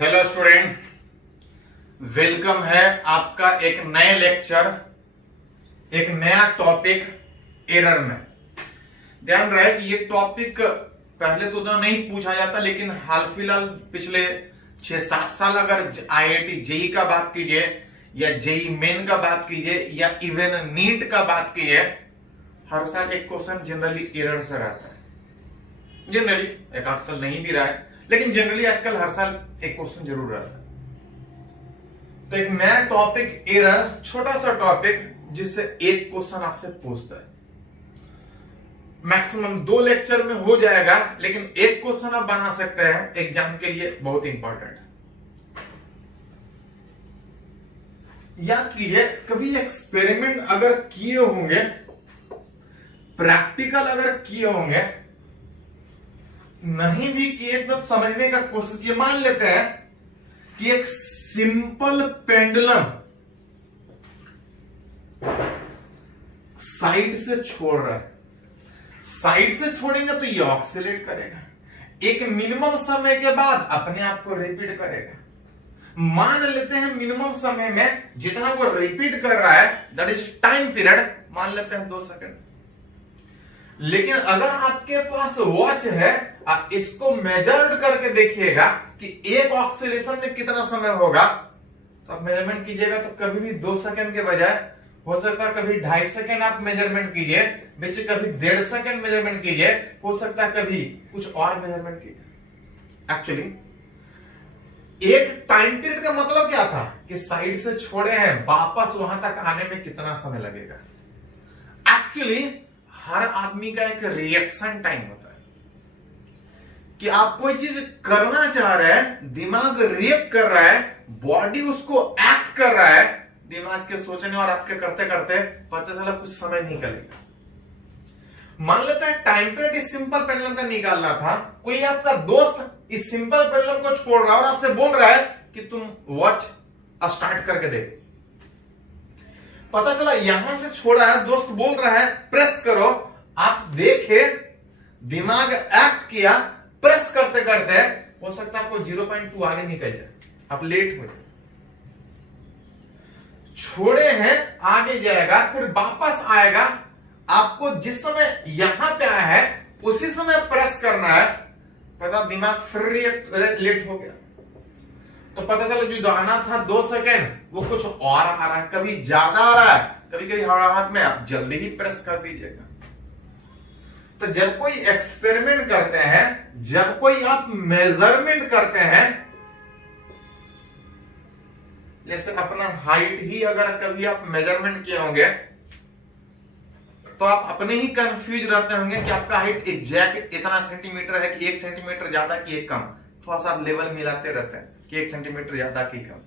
Hello student, welcome है आपका एक नए लेक्चर, एक नया टॉपिक एरर में। ध्यान रहे कि ये टॉपिक पहले तो नहीं पूछा जाता, लेकिन हाल फिलहाल पिछले 6-7 साल अगर आईआईटी जेई का बात कीजिए या जेई मेन का बात कीजिए या इवन नीट का बात कीजिए, हर साल एक क्वेश्चन जनरली एरर से रहता है। जनरली एक आध साल नहीं भी रहा है, लेकिन जनरली आजकल हर साल एक क्वेश्चन जरूर रहता है। तो एक नया टॉपिक एरर, छोटा सा टॉपिक जिससे एक क्वेश्चन आपसे पूछता है। मैक्सिमम 2 लेक्चर में हो जाएगा, लेकिन एक क्वेश्चन आप बना सकते हैं एग्जाम के लिए, बहुत इंपॉर्टेंट है। याद कीजिए, कभी एक्सपेरिमेंट अगर किए होंगे, प्रैक्टिकल अगर किए होंगे, नहीं भी किए तो समझने का कोशिश किए। मान लेते हैं कि एक सिंपल पेंडुलम साइड से छोड़ रहा है, साइड से छोड़ेंगे तो ये ऑक्सीलेट करेगा, एक मिनिमम समय के बाद अपने आप को रिपीट करेगा। मान लेते हैं मिनिमम समय में जितना वो रिपीट कर रहा है, दैट इज टाइम पीरियड, मान लेते हैं 2 सेकंड। लेकिन अगर आपके पास वॉच है, आप इसको मेजर्ड करके देखिएगा कि एक ऑक्सीलेशन में कितना समय होगा, तो आप मेजरमेंट कीजिएगा तो कभी भी 2 सेकंड के बजाय हो सकता है कभी 2.5 सेकंड आप मेजरमेंट कीजिए, बीच कभी 1.5 सेकंड मेजरमेंट कीजिए, हो सकता है कभी कुछ और मेजरमेंट कीजिए। एक्चुअली एक टाइम पीरियड का मतलब क्या था कि साइड से छोड़े हैं, वापस वहां तक आने में कितना समय लगेगा। एक्चुअली हर आदमी का एक रिएक्शन टाइम होता है कि आप कोई चीज करना चाह रहे हैं, दिमाग रिएक्ट कर रहा है, बॉडी उसको एक्ट कर रहा है, दिमाग के सोचने और आपके करते करते पता चला कुछ समय निकलेगा। मान लेते हैं टाइम पीरियड इस सिंपल पेंडुलम का निकालना था, कोई आपका दोस्त इस सिंपल पेंडुलम को छोड़ रहा है और आपसे बोल रहा है कि तुम वॉच स्टार्ट करके देख। पता चला यहां से छोड़ा है, दोस्त बोल रहा है प्रेस करो, आप देखे, दिमाग एक्ट किया, प्रेस करते करते हो सकता है आपको 0.2 आगे निकल जाए, आप लेट हो जाए। छोड़े हैं, आगे जाएगा, फिर वापस आएगा, आपको जिस समय यहां पे आया है उसी समय प्रेस करना है, पता दिमाग फिर लेट हो गया। तो पता चला जो आना था 2 सेकेंड, वो कुछ और आ रहा है, कभी ज्यादा आ रहा है, कभी कभी हाथ में, आप जल्दी ही प्रेस कर दीजिएगा। तो जब कोई एक्सपेरिमेंट करते हैं, जब कोई आप मेजरमेंट करते हैं, जैसे अपना हाइट ही अगर कभी आप मेजरमेंट किए होंगे तो आप अपने ही कंफ्यूज रहते होंगे कि आपका हाइट एग्जैक्ट इतना सेंटीमीटर है कि 1 सेंटीमीटर ज्यादा कि 1 कम, थोड़ा सा आप लेवल मिलाते रहते हैं कि 1 सेंटीमीटर ज्यादा कि कम।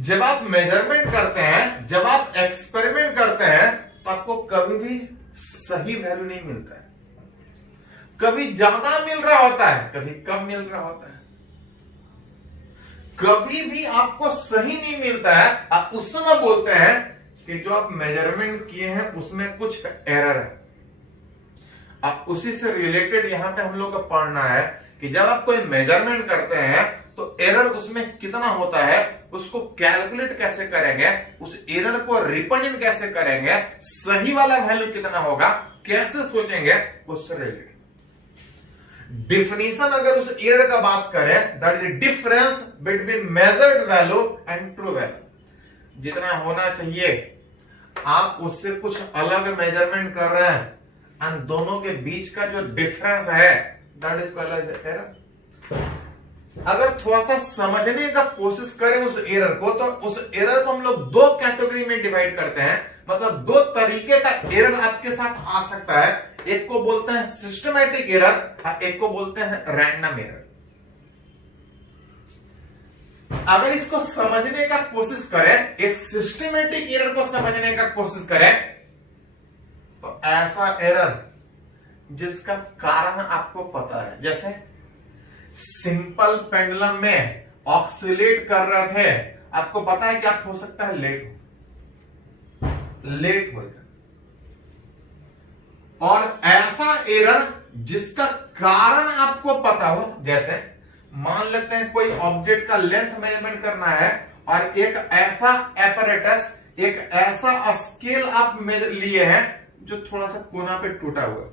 जब आप मेजरमेंट करते हैं, जब आप एक्सपेरिमेंट करते हैं, तो आपको कभी भी सही वैल्यू नहीं मिलता है। कभी ज्यादा मिल रहा होता है, कभी कम मिल रहा होता है, कभी भी आपको सही नहीं मिलता है। आप उस समय बोलते हैं कि जो आप मेजरमेंट किए हैं उसमें कुछ एरर है। अब उसी से रिलेटेड यहां पे हम लोग को पढ़ना है कि जब आप कोई मेजरमेंट करते हैं तो एरर उसमें कितना होता है, उसको कैलकुलेट कैसे करेंगे, उस एरर को रिप्रेजेंट कैसे करेंगे, सही वाला वैल्यू कितना होगा, कैसे सोचेंगे, उससे रिलेटेड डिफिनीशन। अगर उस एरर का बात करें, that is difference between measured value and true value. जितना होना चाहिए आप उससे कुछ अलग मेजरमेंट कर रहे हैं, और दोनों के बीच का जो डिफरेंस है, दैट इज कॉल्ड एरर। अगर थोड़ा सा समझने का कोशिश करें उस एरर को, तो उस एरर को हम लोग 2 कैटेगरी में डिवाइड करते हैं। मतलब 2 तरीके का एरर आपके साथ आ सकता है। एक को बोलते हैं सिस्टमैटिक एरर, एक को बोलते हैं रैंडम एरर। अगर इसको समझने का कोशिश करें, इस सिस्टमैटिक एरर को समझने का कोशिश करें, तो ऐसा एरर जिसका कारण आपको पता है, जैसे सिंपल पेंडुलम में ऑक्सीलेट कर रहे थे, आपको पता है कि आप हो सकता है लेट हो जाए। और ऐसा एरर जिसका कारण आपको पता हो, जैसे मान लेते हैं कोई ऑब्जेक्ट का लेंथ मेजरमेंट करना है और एक ऐसा एपरेटस, एक ऐसा स्केल आप लिए हैं जो थोड़ा सा कोना पे टूटा हुआ है।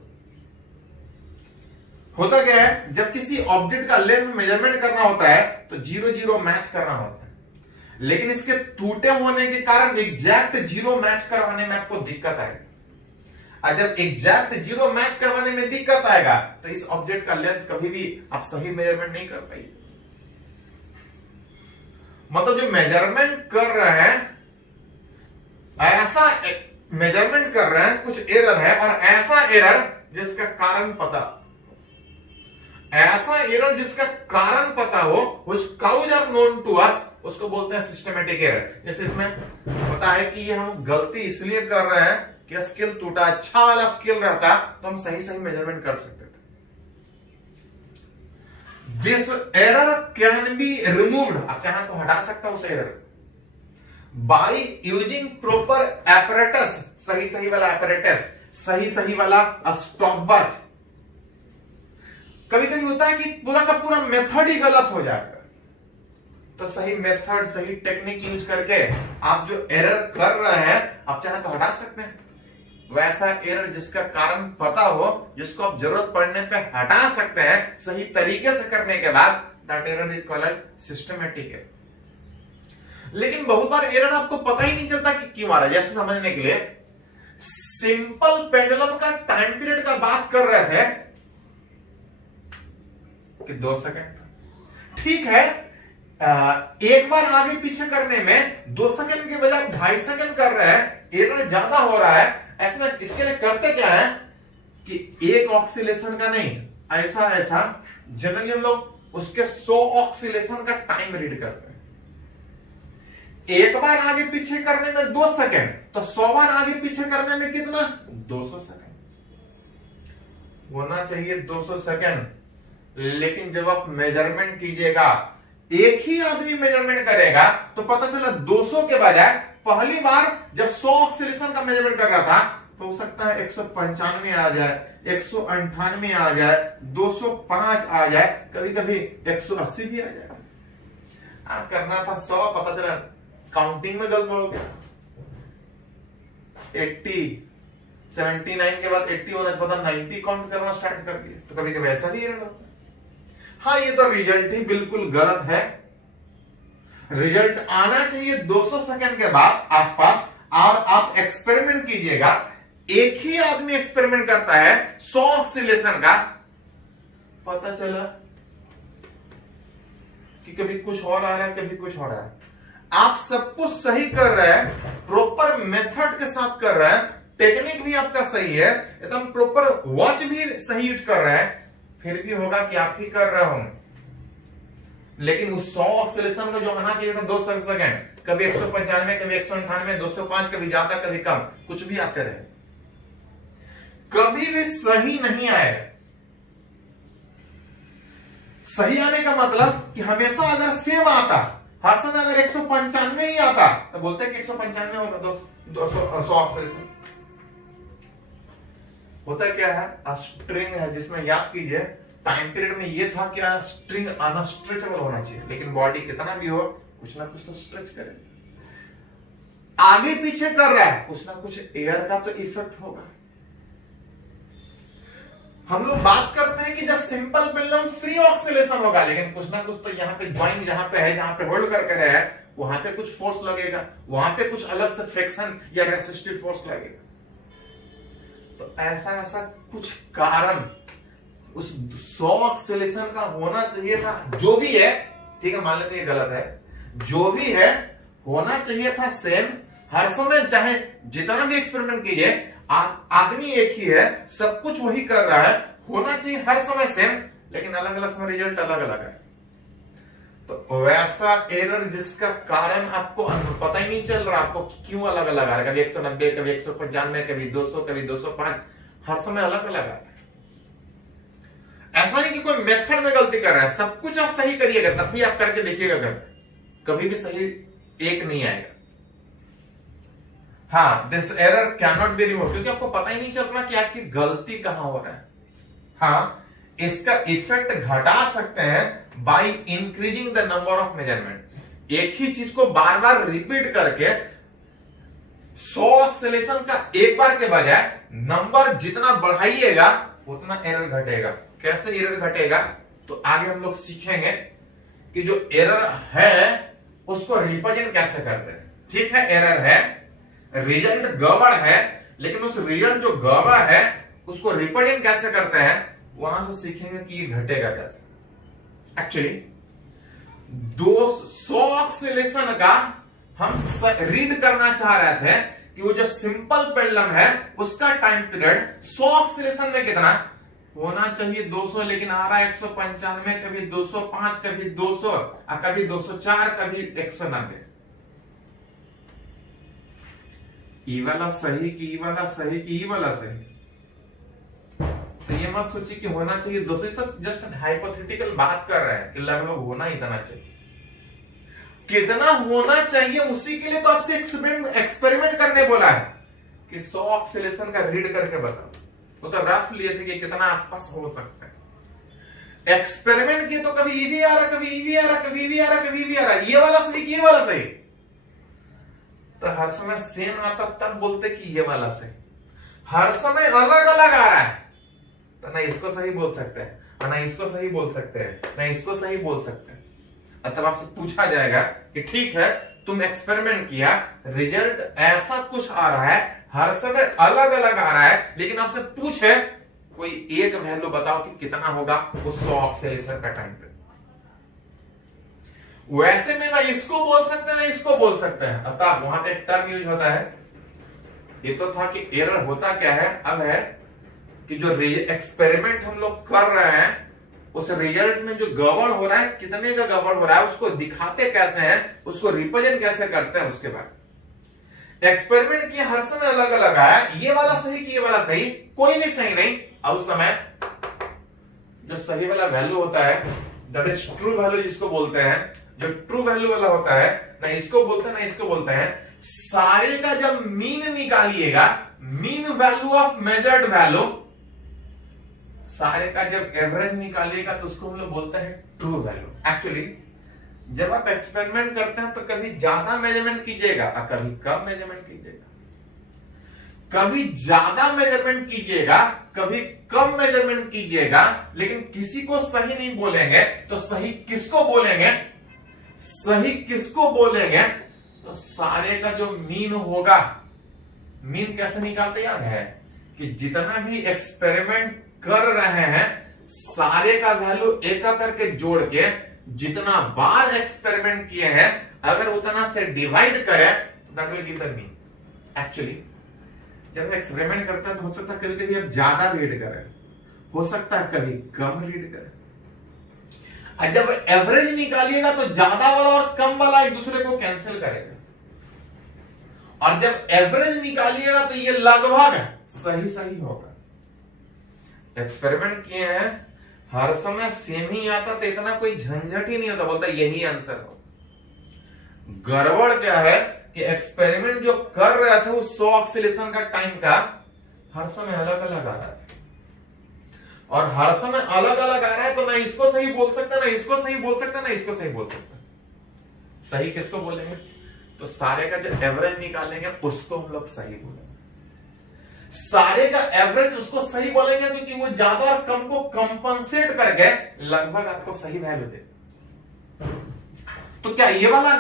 होता क्या है, जब किसी ऑब्जेक्ट का लेंथ मेजरमेंट करना होता है तो 0 मैच करना होता है, लेकिन इसके टूटे होने के कारण एग्जैक्ट 0 मैच करवाने में आपको दिक्कत आएगी। और जब एग्जैक्ट 0 मैच करवाने में दिक्कत आएगा तो इस ऑब्जेक्ट का लेंथ कभी भी आप सही मेजरमेंट नहीं कर पाएंगे। मतलब जो मेजरमेंट कर रहे हैं, ऐसा मेजरमेंट कर रहे हैं, कुछ एरर है और ऐसा एरर जिसका कारण पता, ऐसा एरर जिसका कारण पता हो, which cause are known to us, उसको बोलते हैं सिस्टमेटिक एरर। जैसे इसमें पता है कि ये हम गलती इसलिए कर रहे हैं कि स्केल टूटा, अच्छा वाला स्केल रहता तो हम सही सही मेजरमेंट कर सकते थे। This error can be removed, आप चाहें तो हटा सकता हूं उस error by using proper apparatus, सही सही वाला एपरेटस, सही सही वाला स्टॉपवॉच। कभी कभी होता है कि पूरा का पूरा मेथड ही गलत हो जाएगा, तो सही मेथड, सही टेक्निक यूज करके आप जो एरर कर रहे हैं आप चाहे तो हटा सकते हैं। वैसा एरर जिसका कारण पता हो, जिसको आप जरूरत पड़ने पे हटा सकते हैं सही तरीके से करने के बाद, that error is called systematic error. लेकिन बहुत बार एरर आपको पता ही नहीं चलता कि क्यों आ रहा है। जैसे समझने के लिए, सिंपल पेंडुलम का टाइम पीरियड का बात कर रहे थे कि 2 सेकंड, ठीक है। एक बार आगे पीछे करने में 2 सेकंड के बजाय 2.5 सेकंड कर रहे हैं, एरर ज्यादा हो रहा है। ऐसे में इसके लिए करते क्या है कि एक ऑक्सीलेशन का नहीं, ऐसा ऐसा जनरली हम लोग उसके 100 ऑक्सीलेशन का टाइम रीड करते हैं। एक बार आगे पीछे करने में 2 सेकंड, तो 100 बार आगे पीछे करने में कितना, 200 सेकंड होना चाहिए, 200 सेकंड। लेकिन जब आप मेजरमेंट कीजिएगा, एक ही आदमी मेजरमेंट करेगा, तो पता चला 200 के बजाय पहली बार जब 100 ऑक्सीलेशन का मेजरमेंट कर रहा था तो हो सकता है 195 आ जाए, 198 आ जाए, 205 आ जाए, कभी कभी 180 भी आ जाए। करना था 100, पता चला काउंटिंग में गलत हो गया, 80, 79 के बाद 80 होना चाहिए, पता 90 काउंट करना स्टार्ट कर दिया। तो कभी कभी ऐसा भी एरर होता है। हाँ, ये तो रिजल्ट ही बिल्कुल गलत है। रिजल्ट आना चाहिए 200 सेकंड के बाद आसपास, और आप एक्सपेरिमेंट कीजिएगा। एक ही आदमी एक्सपेरिमेंट करता है 100 ऑक्सीलेशन का, पता चला कि कभी कुछ और आ रहा है, कभी कुछ हो रहा है। आप सब कुछ सही कर रहे हैं, प्रॉपर मेथड के साथ कर रहे हैं, टेक्निक भी आपका सही है, एकदम प्रॉपर वॉच भी सही यूज कर रहे हैं, फिर भी होगा कि आप ही कर रहे होंगे। लेकिन उस 100 ऑक्सीलेशन का जो आना चाहिए था 200 सेकंड, कभी 195, कभी 198, 205, कभी ज्यादा कभी कम, कुछ भी आते रहे, कभी भी सही नहीं आएगा। सही आने का मतलब कि हमेशा अगर सेम आता, हर समय अगर 195 ही आता तो बोलते हैं कि 195 होगा 200 ऑक्सीलेशन। होता क्या है, स्ट्रिंग है जिसमें याद कीजिए टाइम पीरियड में ये था कि स्ट्रिंग अनस्ट्रेचेबल होना चाहिए, लेकिन बॉडी कितना भी हो कुछ ना कुछ तो स्ट्रेच करे। आगे पीछे कर रहा है, कुछ ना कुछ एयर का तो इफेक्ट होगा। हम लोग बात करते हैं कि जब सिंपल पेंडुलम फ्री ऑक्सीलेशन होगा, लेकिन कुछ ना कुछ तो यहाँ पे ज्वाइन जहां पे है, जहां पे होल्ड करके रहे हैं, वहां पे कुछ फोर्स लगेगा, वहां पे कुछ अलग से फ्रिक्शन या रेसिस्टिव फोर्स लगेगा। तो ऐसा ऐसा कुछ कारण उस 100 ऑक्सीलेशन का होना चाहिए था, जो भी है, ठीक है, मान लेते हैं गलत है, जो भी है होना चाहिए था सेम हर समय, चाहे जितना भी एक्सपेरिमेंट कीजिए, आदमी एक ही है, सब कुछ वही कर रहा है, होना चाहिए हर समय सेम, लेकिन अलग अलग समय रिजल्ट अलग अलग है। तो वैसा एरर जिसका कारण आपको पता ही नहीं चल रहा, आपको क्यों अलग अलग आ रहा है, कभी 190, कभी 195, कभी 200, कभी 205, हर समय अलग अलग आ रहा है। ऐसा नहीं कि कोई मेथड में गलती कर रहा है, सब कुछ आप सही करिएगा, तब भी आप करके देखिएगा, कभी भी सही एक नहीं आएगा। हाँ, this error can not be remove, क्योंकि आपको पता ही नहीं चल रहा कि आपकी गलती कहां हो रहा है। हाँ, इसका इफेक्ट घटा सकते हैं by increasing the number of measurement. एक ही चीज को बार बार रिपीट करके 100 ऑक्सीलेशन का एक बार के बजाय नंबर जितना बढ़ाइएगा उतना एरर घटेगा। कैसे एरर घटेगा तो आगे हम लोग सीखेंगे कि जो एरर है उसको रिप्रेजेंट कैसे करते हैं। ठीक है, एरर है, रिजल्ट गड़बड़ है, लेकिन उस रिजल्ट जो गड़बड़ है उसको रिप्रेजेंट कैसे करते हैं वहां से सीखेंगे कि ये घटेगा कैसे। एक्चुअली 200 ऑक्सीलेशन का हम रीड करना चाह रहे थे कि वो जो सिंपल पेंडुलम है उसका टाइम पीरियड 100 ऑक्सीलेशन में कितना होना चाहिए 200, लेकिन आ रहा है 195, कभी 205, कभी 200, कभी 204, कभी 190। ई वाला सही कि ई वाला सही कि ई वाला सही, तो ये मत सोचिए कि होना चाहिए 200, तो जस्ट हाइपोथेटिकल बात कर रहे हैं कि लगभग होना इतना चाहिए। कितना होना चाहिए उसी के लिए तो आपसे एक्सपेरिमेंट करने बोला है कि 100 ऑक्सीलेशन का रीड करके बताओ। वो तो रफ लिए थे कि कितना आसपास हो सकता है। एक्सपेरिमेंट किए तो कभी ईवी आ रहा, कभी ईवी आ रहा, कभी ईवी आ रहा, कभी ईवी आ रहा, ये वाला सही कि ये वाला सही। तो हर समय सेम आता तब बोलते कि ये वाला सही, हर समय अलग अलग आ रहा है तो ना इसको सही बोल सकते हैं, ना इसको सही बोल सकते हैं, ना इसको सही बोल सकते हैं। तब आपसे पूछा जाएगा कि ठीक है तुम एक्सपेरिमेंट किया, रिजल्ट ऐसा कुछ आ रहा है, हर समय अलग अलग आ रहा है, लेकिन आपसे पूछे कोई एक वैल्यू बताओ कि कितना होगा उस 100 ऑक्सीलेशन का टाइम पे। वैसे में ना इसको बोल सकते हैं ना इसको बोल सकते हैं। अतः वहां पे एक टर्म यूज होता है, ये तो था कि एरर होता क्या है, अब है कि जो एक्सपेरिमेंट हम लोग कर रहे हैं उस रिजल्ट में जो गड़बड़ हो रहा है, कितने का गड़बड़ हो रहा है, उसको दिखाते कैसे हैं, उसको रिप्रेजेंट कैसे करते हैं। उसके बाद एक्सपेरिमेंट किया, हर समय अलग अलग आया, ये वाला सही कि ये वाला सही, कोई भी सही नहीं। अब उस समय जो सही वाला वैल्यू होता है, दैट इज ट्रू वैल्यू जिसको बोलते हैं, जो ट्रू वैल्यू वाला होता है, ना इसको बोलते हैं ना इसको बोलते हैं, सारे का जब मीन निकालिएगा, mean value of measured value, सारे का जब एवरेज निकालिएगा तो उसको हम लोग बोलते हैं ट्रू वैल्यू। एक्चुअली जब आप एक्सपेरिमेंट करते हैं तो कभी ज्यादा मेजरमेंट कीजिएगा और कभी कम मेजरमेंट कीजिएगा, कभी ज्यादा मेजरमेंट कीजिएगा कभी कम मेजरमेंट कीजिएगा, लेकिन किसी को सही नहीं बोलेंगे। तो सही किसको बोलेंगे, सही किसको बोलेंगे, तो सारे का जो मीन होगा। मीन कैसे निकालते याद है कि जितना भी एक्सपेरिमेंट कर रहे हैं सारे का वैल्यू एक करके जोड़ के जितना बार एक्सपेरिमेंट किए हैं अगर उतना से डिवाइड करें that will give the mean. Actually जब एक्सपेरिमेंट करता है तो हो सकता है कभी कभी आप ज्यादा रीड करें, हो सकता है कभी कम रीड करें, और जब एवरेज निकालिएगा तो ज्यादा वाला और कम वाला एक दूसरे को कैंसिल करेगा, और जब एवरेज निकालिएगा तो ये लगभग सही सही होगा। एक्सपेरिमेंट किए हैं, हर समय सेम ही आता तो इतना कोई झंझट ही नहीं होता, बोलता यही आंसर हो। गड़बड़ क्या है कि एक्सपेरिमेंट जो कर रहे थे उस 100 ऑक्सीलेशन का टाइम का हर समय अलग अलग आ रहा है, और हर समय अलग अलग आ रहा है तो ना इसको सही बोल सकता, ना इसको सही बोल सकता, ना इसको सही बोल सकता। सही किसको बोलेंगे, तो सारे का जो एवरेज निकालेंगे उसको हम लोग सही बोलेंगे। सारे का एवरेज उसको सही बोलेंगे क्योंकि वो ज्यादा और कम को कंपनसेट करके लगभग आपको सही वैल्यू दे। तो क्या ये वाला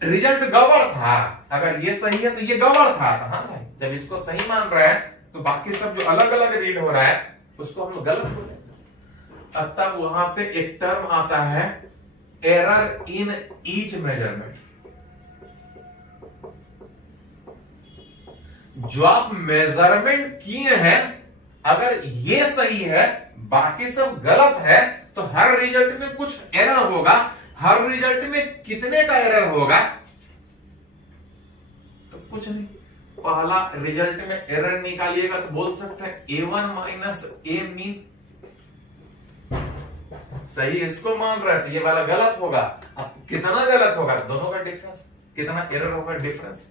रिजल्ट गड़बड़ था, अगर ये सही है तो ये गड़बड़ था। हाँ भाई, जब इसको सही मान रहे हैं तो बाकी सब जो अलग अलग रीड हो रहा है उसको हम लोग गलत बोलेंगे। तब वहां पे एक टर्म आता है एरर इन ईच मेजरमेंट। जो आप मेजरमेंट किए हैं अगर ये सही है बाकी सब गलत है तो हर रिजल्ट में कुछ एरर होगा। हर रिजल्ट में कितने का एरर होगा, तो कुछ नहीं। पहला रिजल्ट में एरर निकालिएगा तो बोल सकते हैं A1 माइनस ए मीन। सही इसको मान रहे थे, ये वाला गलत होगा। अब कितना गलत होगा, दोनों का डिफरेंस, कितना एरर होगा डिफरेंस।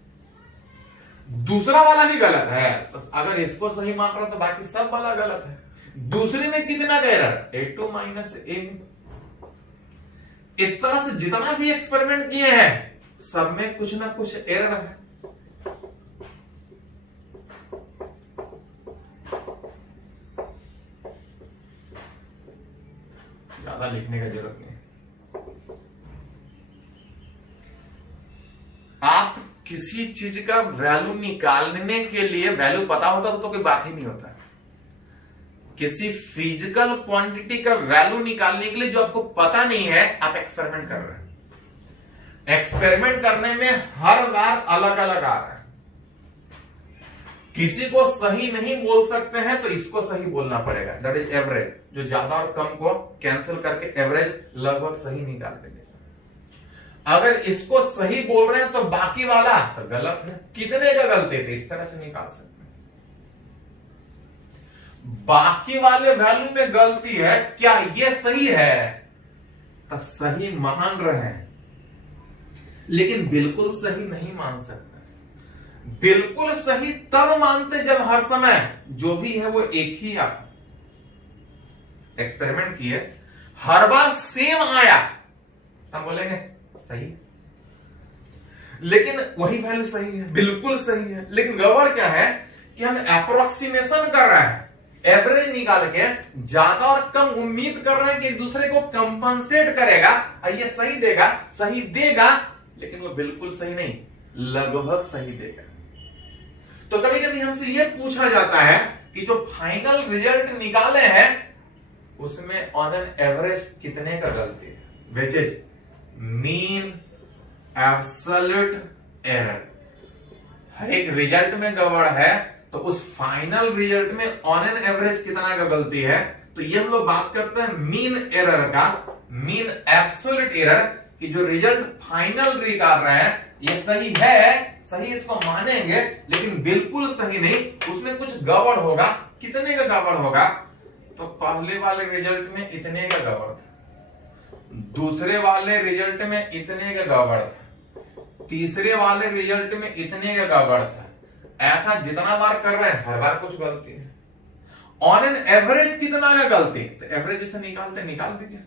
दूसरा वाला भी गलत है, बस अगर इसको सही मान रहा तो बाकी सब वाला गलत है। दूसरे में कितना का एरर, A2 माइनस ए मीन। इस तरह से जितना भी एक्सपेरिमेंट किए हैं सब में कुछ ना कुछ एरर है। ज्यादा लिखने का जरूरत नहीं। आप किसी चीज का वैल्यू निकालने के लिए, वैल्यू पता होता तो कोई बात ही नहीं होता। किसी फिजिकल क्वांटिटी का वैल्यू निकालने के लिए जो आपको पता नहीं है, आप एक्सपेरिमेंट कर रहे हैं। एक्सपेरिमेंट करने में हर बार अलग अलग आ रहा है। किसी को सही नहीं बोल सकते हैं तो इसको सही बोलना पड़ेगा, दैट इज एवरेज। जो ज्यादा और कम को कैंसिल करके एवरेज लगभग सही निकाल देंगे। अगर इसको सही बोल रहे हैं तो बाकी वाला तो गलत है। कितने का गलती थे, इस तरह से निकाल सकते हैं। बाकी वाले वैल्यू में गलती है, क्या ये सही है? तो सही मान रहे हैं, लेकिन बिल्कुल सही नहीं मान सकते। बिल्कुल सही तब मानते जब हर समय जो भी है वो एक ही आता। एक्सपेरिमेंट किए, हर बार सेम आया, हम बोलेंगे सही, लेकिन वही वैल्यू सही है, बिल्कुल सही है। लेकिन गड़बड़ क्या है कि हम अप्रोक्सीमेशन कर रहे हैं, एवरेज निकाल के ज्यादा और कम उम्मीद कर रहे हैं कि एक दूसरे को कंपनसेट करेगा और ये सही देगा, सही देगा, लेकिन वो बिल्कुल सही नहीं, लगभग सही देगा। तो कभी कभी हमसे ये पूछा जाता है कि जो फाइनल रिजल्ट निकाले हैं उसमें ऑन एन एवरेज कितने का गलती है, which is mean absolute error. हर एक रिजल्ट में गड़बड़ है तो उस फाइनल रिजल्ट में ऑन एन एवरेज कितना का गलती है। तो ये हम लोग बात करते हैं मीन एरर का, मीन एब्सोल्यूट एरर, कि जो रिजल्ट फाइनल निकाल रहे हैं ये सही है, सही इसको मानेंगे, लेकिन बिल्कुल सही नहीं, उसमें कुछ गड़बड़ होगा। कितने का गड़बड़ होगा? तो पहले वाले रिजल्ट में इतने का गड़बड़ था, दूसरे वाले रिजल्ट में इतने का गड़बड़ था, तीसरे वाले रिजल्ट में इतने का गड़बड़ था। ऐसा जितना बार कर रहे हैं हर बार कुछ गलती है। ऑन एन एवरेज कितना का गलती, तो एवरेज से निकाल दीजिए।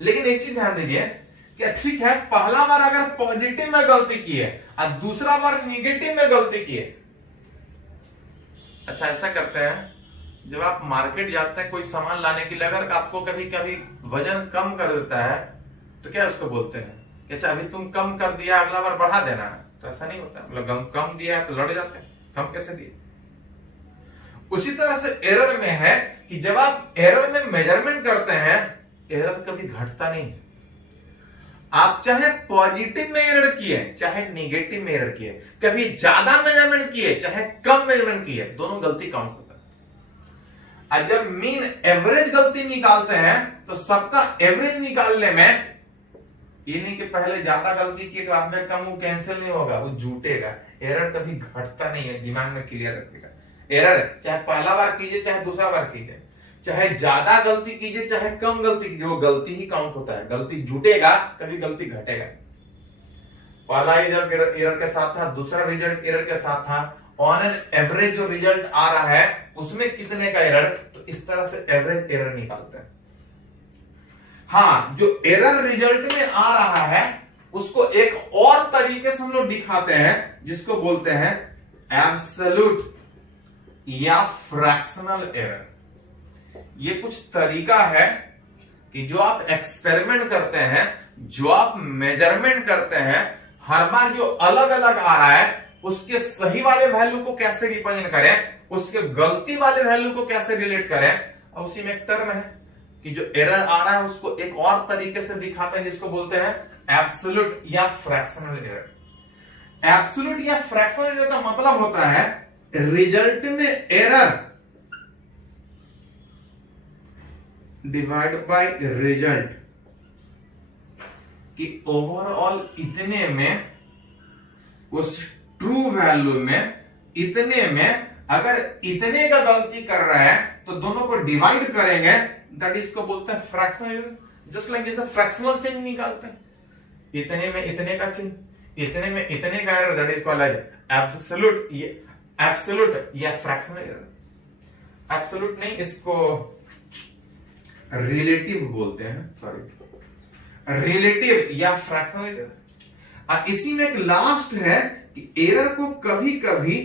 लेकिन एक चीज ध्यान दीजिए, क्या ठीक है पहला बार अगर पॉजिटिव में गलती की है और दूसरा बार निगेटिव में गलती की है। अच्छा ऐसा करते हैं, जब आप मार्केट जाते हैं कोई सामान लाने के लिए, अगर आपको कभी कभी वजन कम कर देता है तो क्या उसको बोलते हैं कि अच्छा अभी तुम कम कर दिया, अगला बार बढ़ा देना है। तो ऐसा नहीं होता, मतलब कम दिया है तो लड़ जाते हैं, कम कैसे दिए। उसी तरह से एरर में है कि जब आप एरर में मेजरमेंट करते हैं, एरर कभी घटता नहीं। आप चाहे पॉजिटिव में एरर किए चाहे नेगेटिव में एरर किए, कभी ज्यादा मेजरमेंट किए चाहे कम मेजरमेंट किए, दोनों गलती काउंट होता है। और जब मीन एवरेज गलती निकालते हैं तो सबका एवरेज निकालने में ये नहीं कि पहले ज्यादा गलती की बाद में कम, वो कैंसिल नहीं होगा, वो जुटेगा। एरर कभी घटता नहीं है, दिमाग में क्लियर रखिएगा। एरर चाहे पहला बार कीजिए चाहे दूसरा बार कीजिए, चाहे ज्यादा गलती कीजिए चाहे कम गलती कीजिए, वो गलती ही काउंट होता है। गलती जुटेगा, कभी गलती घटेगा। पहला रिजल्ट एरर के साथ था, दूसरा रिजल्ट एरर के साथ था, ऑन एन एवरेज जो रिजल्ट आ रहा है उसमें कितने का एरर, तो इस तरह से एवरेज एरर निकालते हैं। हाँ, जो एरर रिजल्ट में आ रहा है उसको एक और तरीके से हम लोग दिखाते हैं, जिसको बोलते हैं एब्सोल्यूट या फ्रैक्शनल एरर। ये कुछ तरीका है कि जो आप एक्सपेरिमेंट करते हैं, जो आप मेजरमेंट करते हैं, हर बार जो अलग अलग आ रहा है उसके सही वाले वैल्यू को कैसे रिप्रेजेंट करें, उसके गलती वाले वैल्यू को कैसे रिलेट करें। और उसी में एक टर्म है कि जो एरर आ रहा है उसको एक और तरीके से दिखाते हैं, जिसको बोलते हैं एब्सोल्यूट या फ्रैक्शनल एरर। एब्सोल्यूट या फ्रैक्शनल एरर का मतलब होता है रिजल्ट में एरर डिवाइड बाय रिजल्ट, कि ओवरऑल इतने में, उस ट्रू वैल्यू में इतने में, अगर इतने का गलती कर रहा है तो दोनों को डिवाइड करेंगे, दैट इज को बोलते हैं फ्रैक्शनल। जस्ट लाइक जैसे फ्रैक्शनल चेंज निकालते हैं, इतने में इतने का चेंज, इतने में इतने का error, that is called absolute. Absolute या फ्रैक्शनल एरर। एब्सोल्यूट नहीं, इसको रिलेटिव बोलते हैं, सॉरी, रिलेटिव या फ्रैक्शनल एरर। इसी में एक लास्ट है कि एरर को कभी कभी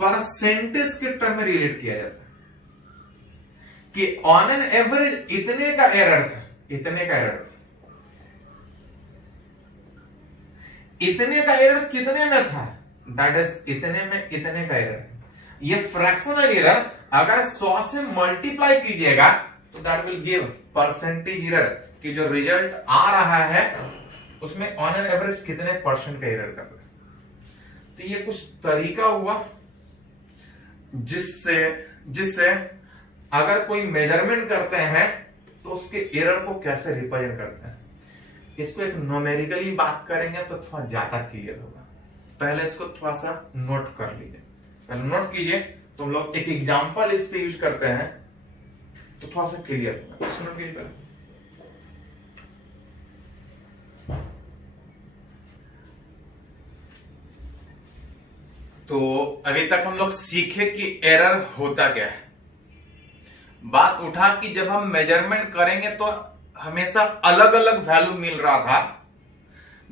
परसेंटेज के टर्म में रिलेट किया जाता है कि ऑन एन एवरेज इतने का एरर था, इतने का एरर था, इतने का एरर कितने में था, दैट इज इतने में इतने का एरर। ये फ्रैक्शनल एरर अगर 100 से मल्टीप्लाई कीजिएगा तो that will give percentage error, कि जो रिजल्ट आ रहा है उसमें ऑन एन एवरेज कितने परसेंट का एरर कर रहा है। तो ये कुछ तरीका हुआ जिससे अगर कोई मेजरमेंट करते हैं तो उसके एरर को कैसे रिप्रेजेंट करते हैं, इसको एक न्यूमेरिकली बात करेंगे तो थोड़ा ज्यादा क्लियर होगा। पहले इसको थोड़ा सा नोट कर लीजिए, पहले नोट कीजिए, तुम लोग एक एग्जांपल इस पे यूज करते हैं तो थोड़ा सा क्लियर होगा। इसको नोट कीजिए पहले। तो अभी तक हम लोग सीखे कि एरर होता क्या है। बात उठा कि जब हम मेजरमेंट करेंगे तो हमेशा अलग अलग वैल्यू मिल रहा था,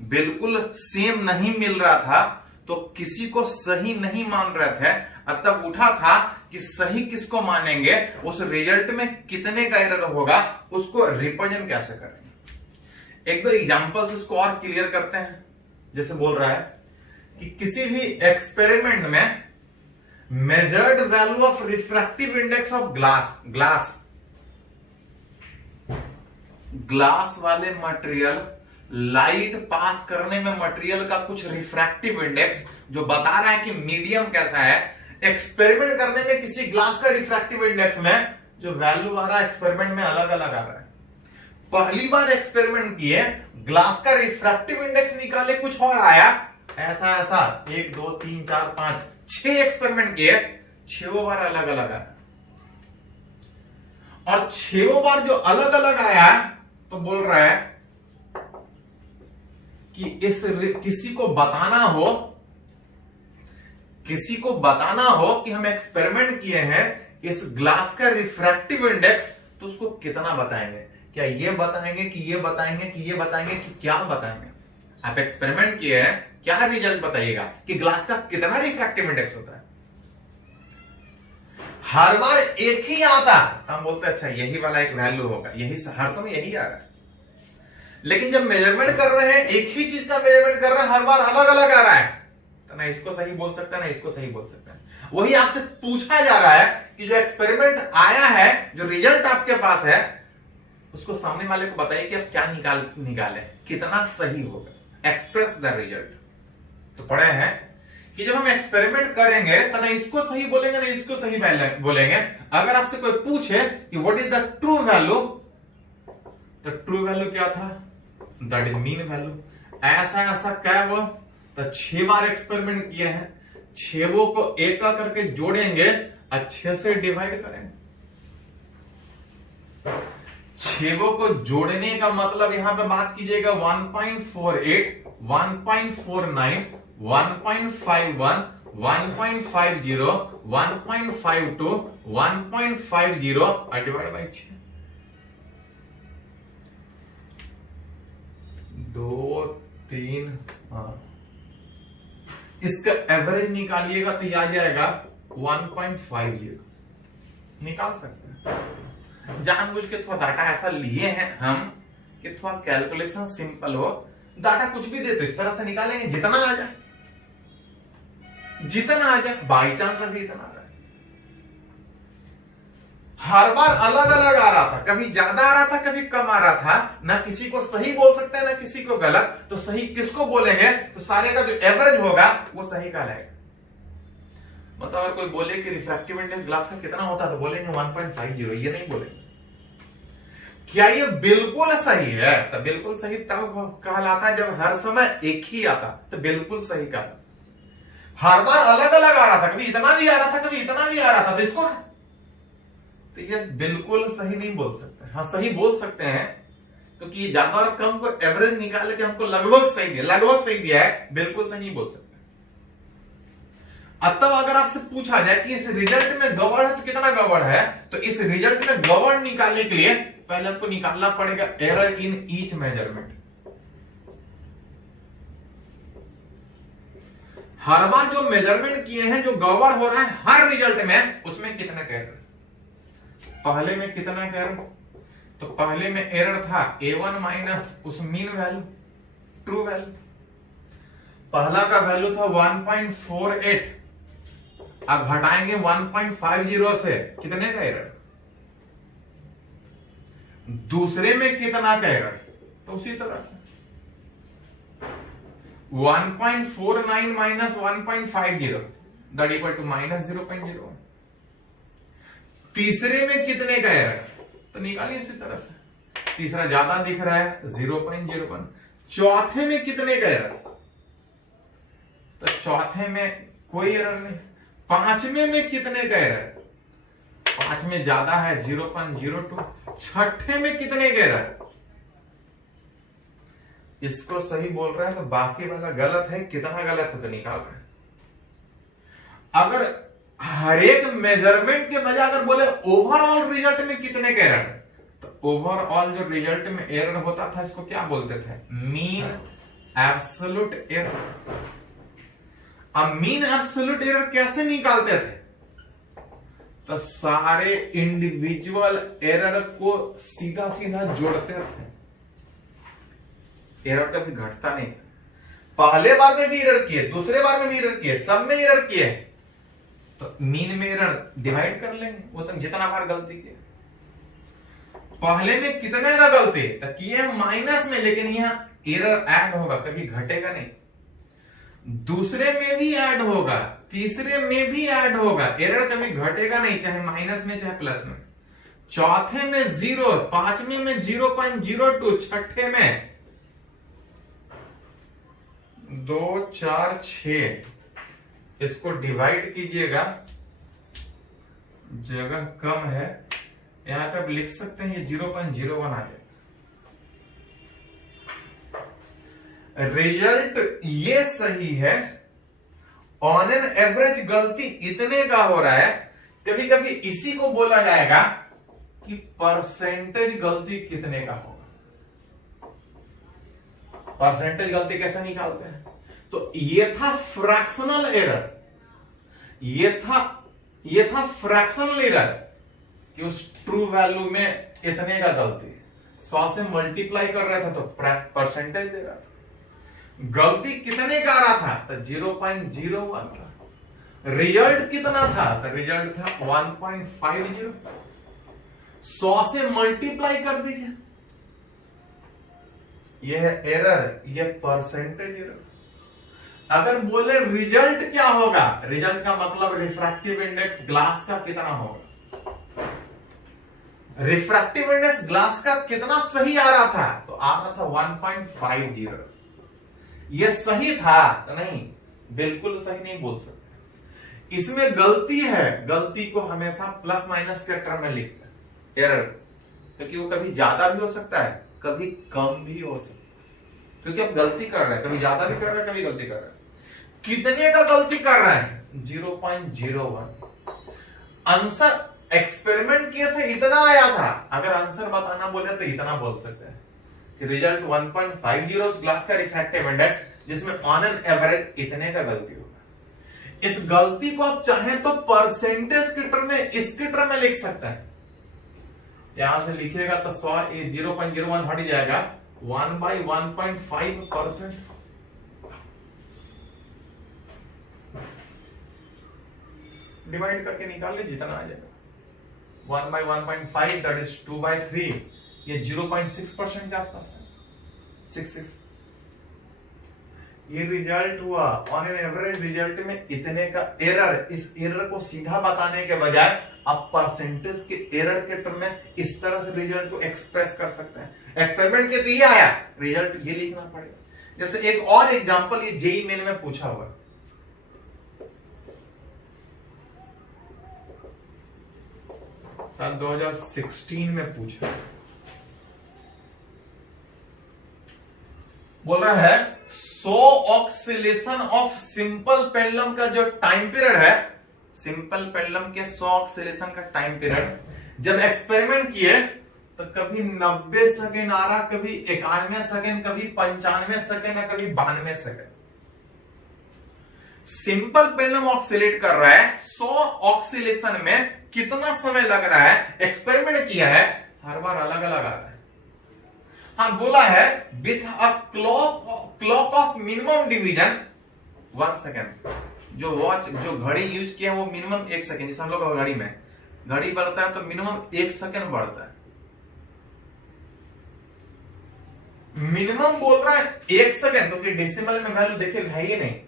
बिल्कुल सेम नहीं मिल रहा था, तो किसी को सही नहीं मान रहे थे। तब उठा था कि सही किसको मानेंगे, उस रिजल्ट में कितने का एरर होगा, उसको रिप्रेजेंट कैसे करेंगे। एक दो एग्जांपल से इसको और क्लियर करते हैं। जैसे बोल रहा है कि किसी भी एक्सपेरिमेंट में measured value of refractive index of glass वाले मटेरियल, लाइट पास करने में मटेरियल का कुछ रिफ्रैक्टिव इंडेक्स जो बता रहा है कि मीडियम कैसा है, एक्सपेरिमेंट करने में किसी ग्लास का रिफ्रैक्टिव इंडेक्स में जो वैल्यू आ रहा है एक्सपेरिमेंट में अलग अलग आ रहा है। पहली बार एक्सपेरिमेंट किए, ग्लास का रिफ्रैक्टिव इंडेक्स निकाले, कुछ और आया, ऐसा ऐसा 1 2 3 4 5 6 एक्सपेरिमेंट किए, 6 बार अलग अलग आया। और 6 बार जो अलग अलग आया तो बोल रहा है कि किसी को बताना हो कि हम एक्सपेरिमेंट किए हैं इस ग्लास का रिफ्रैक्टिव इंडेक्स, तो उसको कितना बताएंगे? क्या ये बताएंगे कि ये बताएंगे कि ये बताएंगे कि क्या बताएंगे? आप एक्सपेरिमेंट किए हैं, क्या रिजल्ट बताइएगा कि ग्लास का कितना रिफ्रैक्टिव इंडेक्स होता है। हर बार एक ही आता, हम बोलते अच्छा यही वाला एक वैल्यू होगा, यही हर समय यही आ रहा है। लेकिन जब मेजरमेंट कर रहे हैं, एक ही चीज का मेजरमेंट कर रहे हैं, हर बार अलग अलग आ रहा है, तो ना इसको सही बोल सकता है ना इसको सही बोल सकता है। वही आपसे पूछा जा रहा है कि जो एक्सपेरिमेंट आया है, जो रिजल्ट आपके पास है, उसको सामने वाले को बताइए कि आप क्या निकाले, कितना सही होगा, एक्सप्रेस द रिजल्ट। तो पढ़े हैं कि जब हम एक्सपेरिमेंट करेंगे तो ना इसको सही बोलेंगे ना इसको सही बोलेंगे। अगर आपसे कोई पूछे कि what is the true value, तो ट्रू वैल्यू क्या था, दैट इज मीन वैल्यू। ऐसा क्या वो, तो 6 बार एक्सपेरिमेंट किए हैं, 6 को एक करके जोड़ेंगे, 6 से डिवाइड करेंगे। 6 को जोड़ने का मतलब यहां पे बात कीजिएगा 1.48, 1.49, 1.51, 1.50, 1.52, 1.50 और डिवाइड बाई 6। 2 3, इसका एवरेज निकालिएगा तो आ जाएगा 1.50। निकाल सकते हैं। जानबूझ के थोड़ा डाटा ऐसा लिए हैं हम कि थोड़ा कैलकुलेशन सिंपल हो। डाटा कुछ भी दे तो इस तरह से निकालेंगे, जितना आ जाए बाई चांस अभी इतना आ रहा है। हर बार अलग अलग आ रहा था, कभी ज्यादा आ रहा था, कभी कम आ रहा था। ना किसी को सही बोल सकते हैं ना किसी को गलत। तो सही किसको बोलेंगे, तो सारे का जो एवरेज होगा वो सही कहलाएगा। मतलब अगर कोई बोले कि रिफ्रैक्टिव इंडेक्स ग्लास का कितना होता है तो बोलेंगे 1.50, ये नहीं बोलेंगे। क्या ये बिल्कुल सही है? तो बिल्कुल सही तब कहलाता है जब हर समय एक ही आता, तो बिल्कुल सही कहलाता। हर बार अलग अलग आ रहा था, कभी इतना भी आ रहा था, कभी इतना भी आ रहा था, तो इसको तो ये बिल्कुल सही नहीं बोल सकते। हाँ सही बोल सकते हैं, क्योंकि ये ज्यादा और कम को एवरेज निकाल के हमको लगभग सही दिया है, बिल्कुल सही नहीं बोल सकते। अब तब अगर आपसे पूछा जाए कि इस रिजल्ट में गड़बड़ है तो कितना गड़बड़ है, तो इस रिजल्ट में गड़बड़ निकालने के लिए पहले आपको निकालना पड़ेगा एरर इन ईच मेजरमेंट। हर बार जो मेजरमेंट किए हैं, जो गड़बड़ हो रहा है हर रिजल्ट में, उसमें कितना एरर। पहले में कितना एरर, तो पहले में एरर था A1 माइनस उस मीन वैल्यू, ट्रू वैल्यू। पहला का वैल्यू था 1.48, अब घटाएंगे 1.50 से, कितने का एरर। दूसरे में कितना का एरर, तो उसी तरह से 1.49 minus 1.50 that equal to minus 0.01। तीसरे में कितने का एरर, तो निकालिए इसी तरह से, तीसरा ज्यादा दिख रहा है 0.01। चौथे में कितने का एरर, तो चौथे में कोई एरर नहीं। पांचवें में कितने का एरर, पांच में ज्यादा है 0.02। छठे में कितने का एरर, इसको सही बोल रहा है तो बाकी वाला गलत है, कितना गलत है तो निकाल रहे हैं। अगर हर एक मेजरमेंट के बजाय अगर बोले ओवरऑल रिजल्ट में कितने का एरर, तो ओवरऑल जो रिजल्ट में एरर होता था इसको क्या बोलते थे, मीन एब्सोल्यूट एरर। अब मीन एब्सोल्यूट एरर कैसे निकालते थे, तो सारे इंडिविजुअल एरर को सीधा सीधा जोड़ते थे, एरर कभी घटता नहीं। पहले बार में भी एरर किए, दूसरे बार में भी एरर किए, सब में एरर किए, तो मीन में एरर डिवाइड कर लेंगे, वो तो जितना बार गलती किए। पहले में कितने का गलती, तो किए माइनस में, लेकिन यहां एरर ऐड होगा, कभी घटेगा नहीं। दूसरे में भी ऐड होगा, तीसरे में भी ऐड होगा, एरर कभी घटेगा नहीं, चाहे माइनस में चाहे प्लस में। चौथे में 0, पांचवें में 0.02, छठे में 2, 4, 6। इसको डिवाइड कीजिएगा, जगह कम है, यहां पे आप लिख सकते हैं ये 0.01 आ जाएगा। रिजल्ट ये सही है, ऑन एन एवरेज गलती इतने का हो रहा है। कभी कभी इसी को बोला जाएगा कि परसेंटेज गलती कितने का होगा। परसेंटेज गलती कैसे निकालते हैं, तो ये था फ्रैक्शनल एरर, ये था फ्रैक्शनल एरर कि उस ट्रू वैल्यू में इतने का गलती, 100 से मल्टीप्लाई कर रहा था तो परसेंटेज दे रहा था। गलती कितने का आ रहा था, तो 0.01 का। रिजल्ट कितना था, तो रिजल्ट था 1.50। 100 से मल्टीप्लाई कर दीजिए, यह है एरर, यह परसेंटेज एरर। अगर बोले रिजल्ट क्या होगा, रिजल्ट का मतलब रिफ्रैक्टिव इंडेक्स ग्लास का कितना होगा। रिफ्रैक्टिव इंडेक्स ग्लास का कितना सही आ रहा था, तो आ रहा था 1.50। यह सही था तो नहीं, बिल्कुल सही नहीं बोल सकते। इसमें गलती है, गलती को हमेशा प्लस माइनस के टर्म में लिखते हैं एरर, क्योंकि वो कभी ज्यादा भी हो सकता है, कभी कम भी हो सकता है, क्योंकि अब गलती कर रहा है, कभी ज्यादा भी कर रहा है, कभी गलती कर रहा है। कितने का गलती कर रहा है, 0.01। आंसर एक्सपेरिमेंट किए थे इतना आया था, अगर आंसर बताना बोले तो इतना बोल सकते हैं कि रिजल्ट 1.50 ग्लास का रिफ्रैक्टिव इंडेक्स, जिसमें ऑन एन एवरेज इतने का गलती होगा। इस गलती को आप चाहें तो परसेंटेज के टर्म में, इसके टर्म में लिख सकते हैं। यहां से लिखिएगा तो 0.01 हट जाएगा, 1/1.5%। डिवाइड करके निकाल लीजिए, जितना आ जाएगा 1/1.5 दैट इज 2/3, ये 0.6% के आसपास है, 66। ये रिजल्ट हुआ ऑन एन एवरेज, रिजल्ट में इतने का एरर। इस एरर को सीधा बताने के बजाय आप परसेंटेज के एरर के टर्म में इस तरह से रिजल्ट को एक्सप्रेस कर सकते हैं। एक्सपेरिमेंट के तो ये आया, रिजल्ट ये लिखना पड़ेगा। जैसे एक और एग्जांपल ये जेईई मेन में पूछा हुआ, साल 2016 में पूछा, बोल रहा है सो ऑक्सिलेशन ऑफ सिंपल पेंडुलम का जो टाइम पीरियड है, सिंपल पेंडुलम के 100 ऑक्सिलेशन का टाइम पीरियड, जब एक्सपेरिमेंट किए तो कभी 90 सेकेंड आ रहा, कभी 91 सेकेंड, कभी 95 सेकेंड, कभी 92 सेकेंड। सिंपल पेंडुलम ऑक्सिलेट कर रहा है, 100 ऑक्सिलेशन में कितना समय लग रहा है, एक्सपेरिमेंट किया है, हर बार अलग अलग आता है। हाँ, बोला है with a clock of minimum division 1 second. जो वॉच, जो घड़ी यूज किया है वो मिनिमम 1 सेकेंड। जैसे हम लोग घड़ी में घड़ी बढ़ता है तो मिनिमम 1 सेकेंड बढ़ता है। मिनिमम बोल रहा है 1 सेकेंड, क्योंकि डेसिमल में वैल्यू देखे है ही नहीं,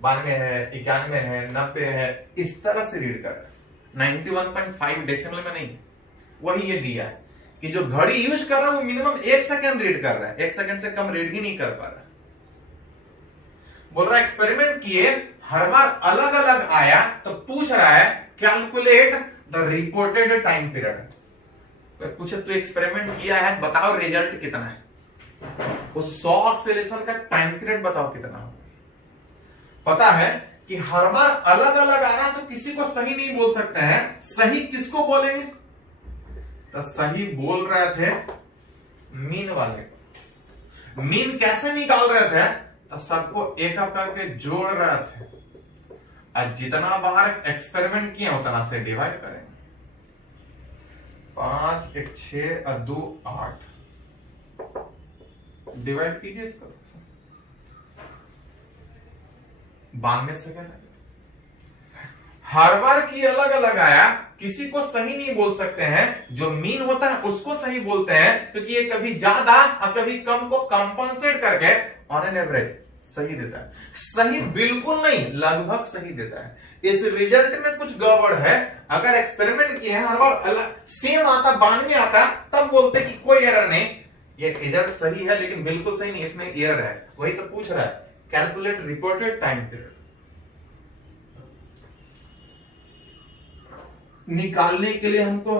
92 है, 91 है, 90 है, इस तरह से रीड कर रहा है। 91.5 डेसिमल में नहीं, वही ये दिया है कि जो घड़ी यूज कर रहा है वो मिनिमम 1 सेकेंड रीड कर रहा है, 1 सेकेंड से कम रीड ही नहीं कर पा रहा है। बोल रहा है एक्सपेरिमेंट किए, हर बार अलग अलग आया, तो पूछ रहा है calculate the reported time period. तो पूछे तू एक्सपेरिमेंट किया है, बताओ रिजल्ट कितना है, उस 100 ऑक्सिलेशन का टाइम पीरियड बताओ कितना हो। पता है कि हर बार अलग अलग आ रहा, तो किसी को सही नहीं बोल सकते हैं। सही किसको बोलेंगे? तो सही बोल रहे थे मीन वाले को। मीन कैसे निकाल रहे थे? तो सबको एक एक करके जोड़ रहे थे, और जितना बार एक्सपेरिमेंट किया उतना से डिवाइड करेंगे। 5 1 6 और 2 8 डिवाइड कीजिए इसको, 92 सेकेंड। हर बार की अलग अलग आया, किसी को सही नहीं बोल सकते हैं। जो मीन होता है उसको सही बोलते हैं, क्योंकि ये कभी ज्यादा और कभी कम को कंपनसेट करके ऑन एन एवरेज सही देता है। सही बिल्कुल नहीं, लगभग सही देता है। इस रिजल्ट में कुछ गड़बड़ है। अगर एक्सपेरिमेंट किए हैं, हर बार अलग सेम आता, 92 आता, तब बोलते कि कोई एरर नहीं, ये रिजल्ट सही है, लेकिन बिल्कुल सही नहीं, इसमें एरर है। वही तो पूछ रहा है, कैलकुलेट रिपोर्टेड टाइम पीरियड। निकालने के लिए हमको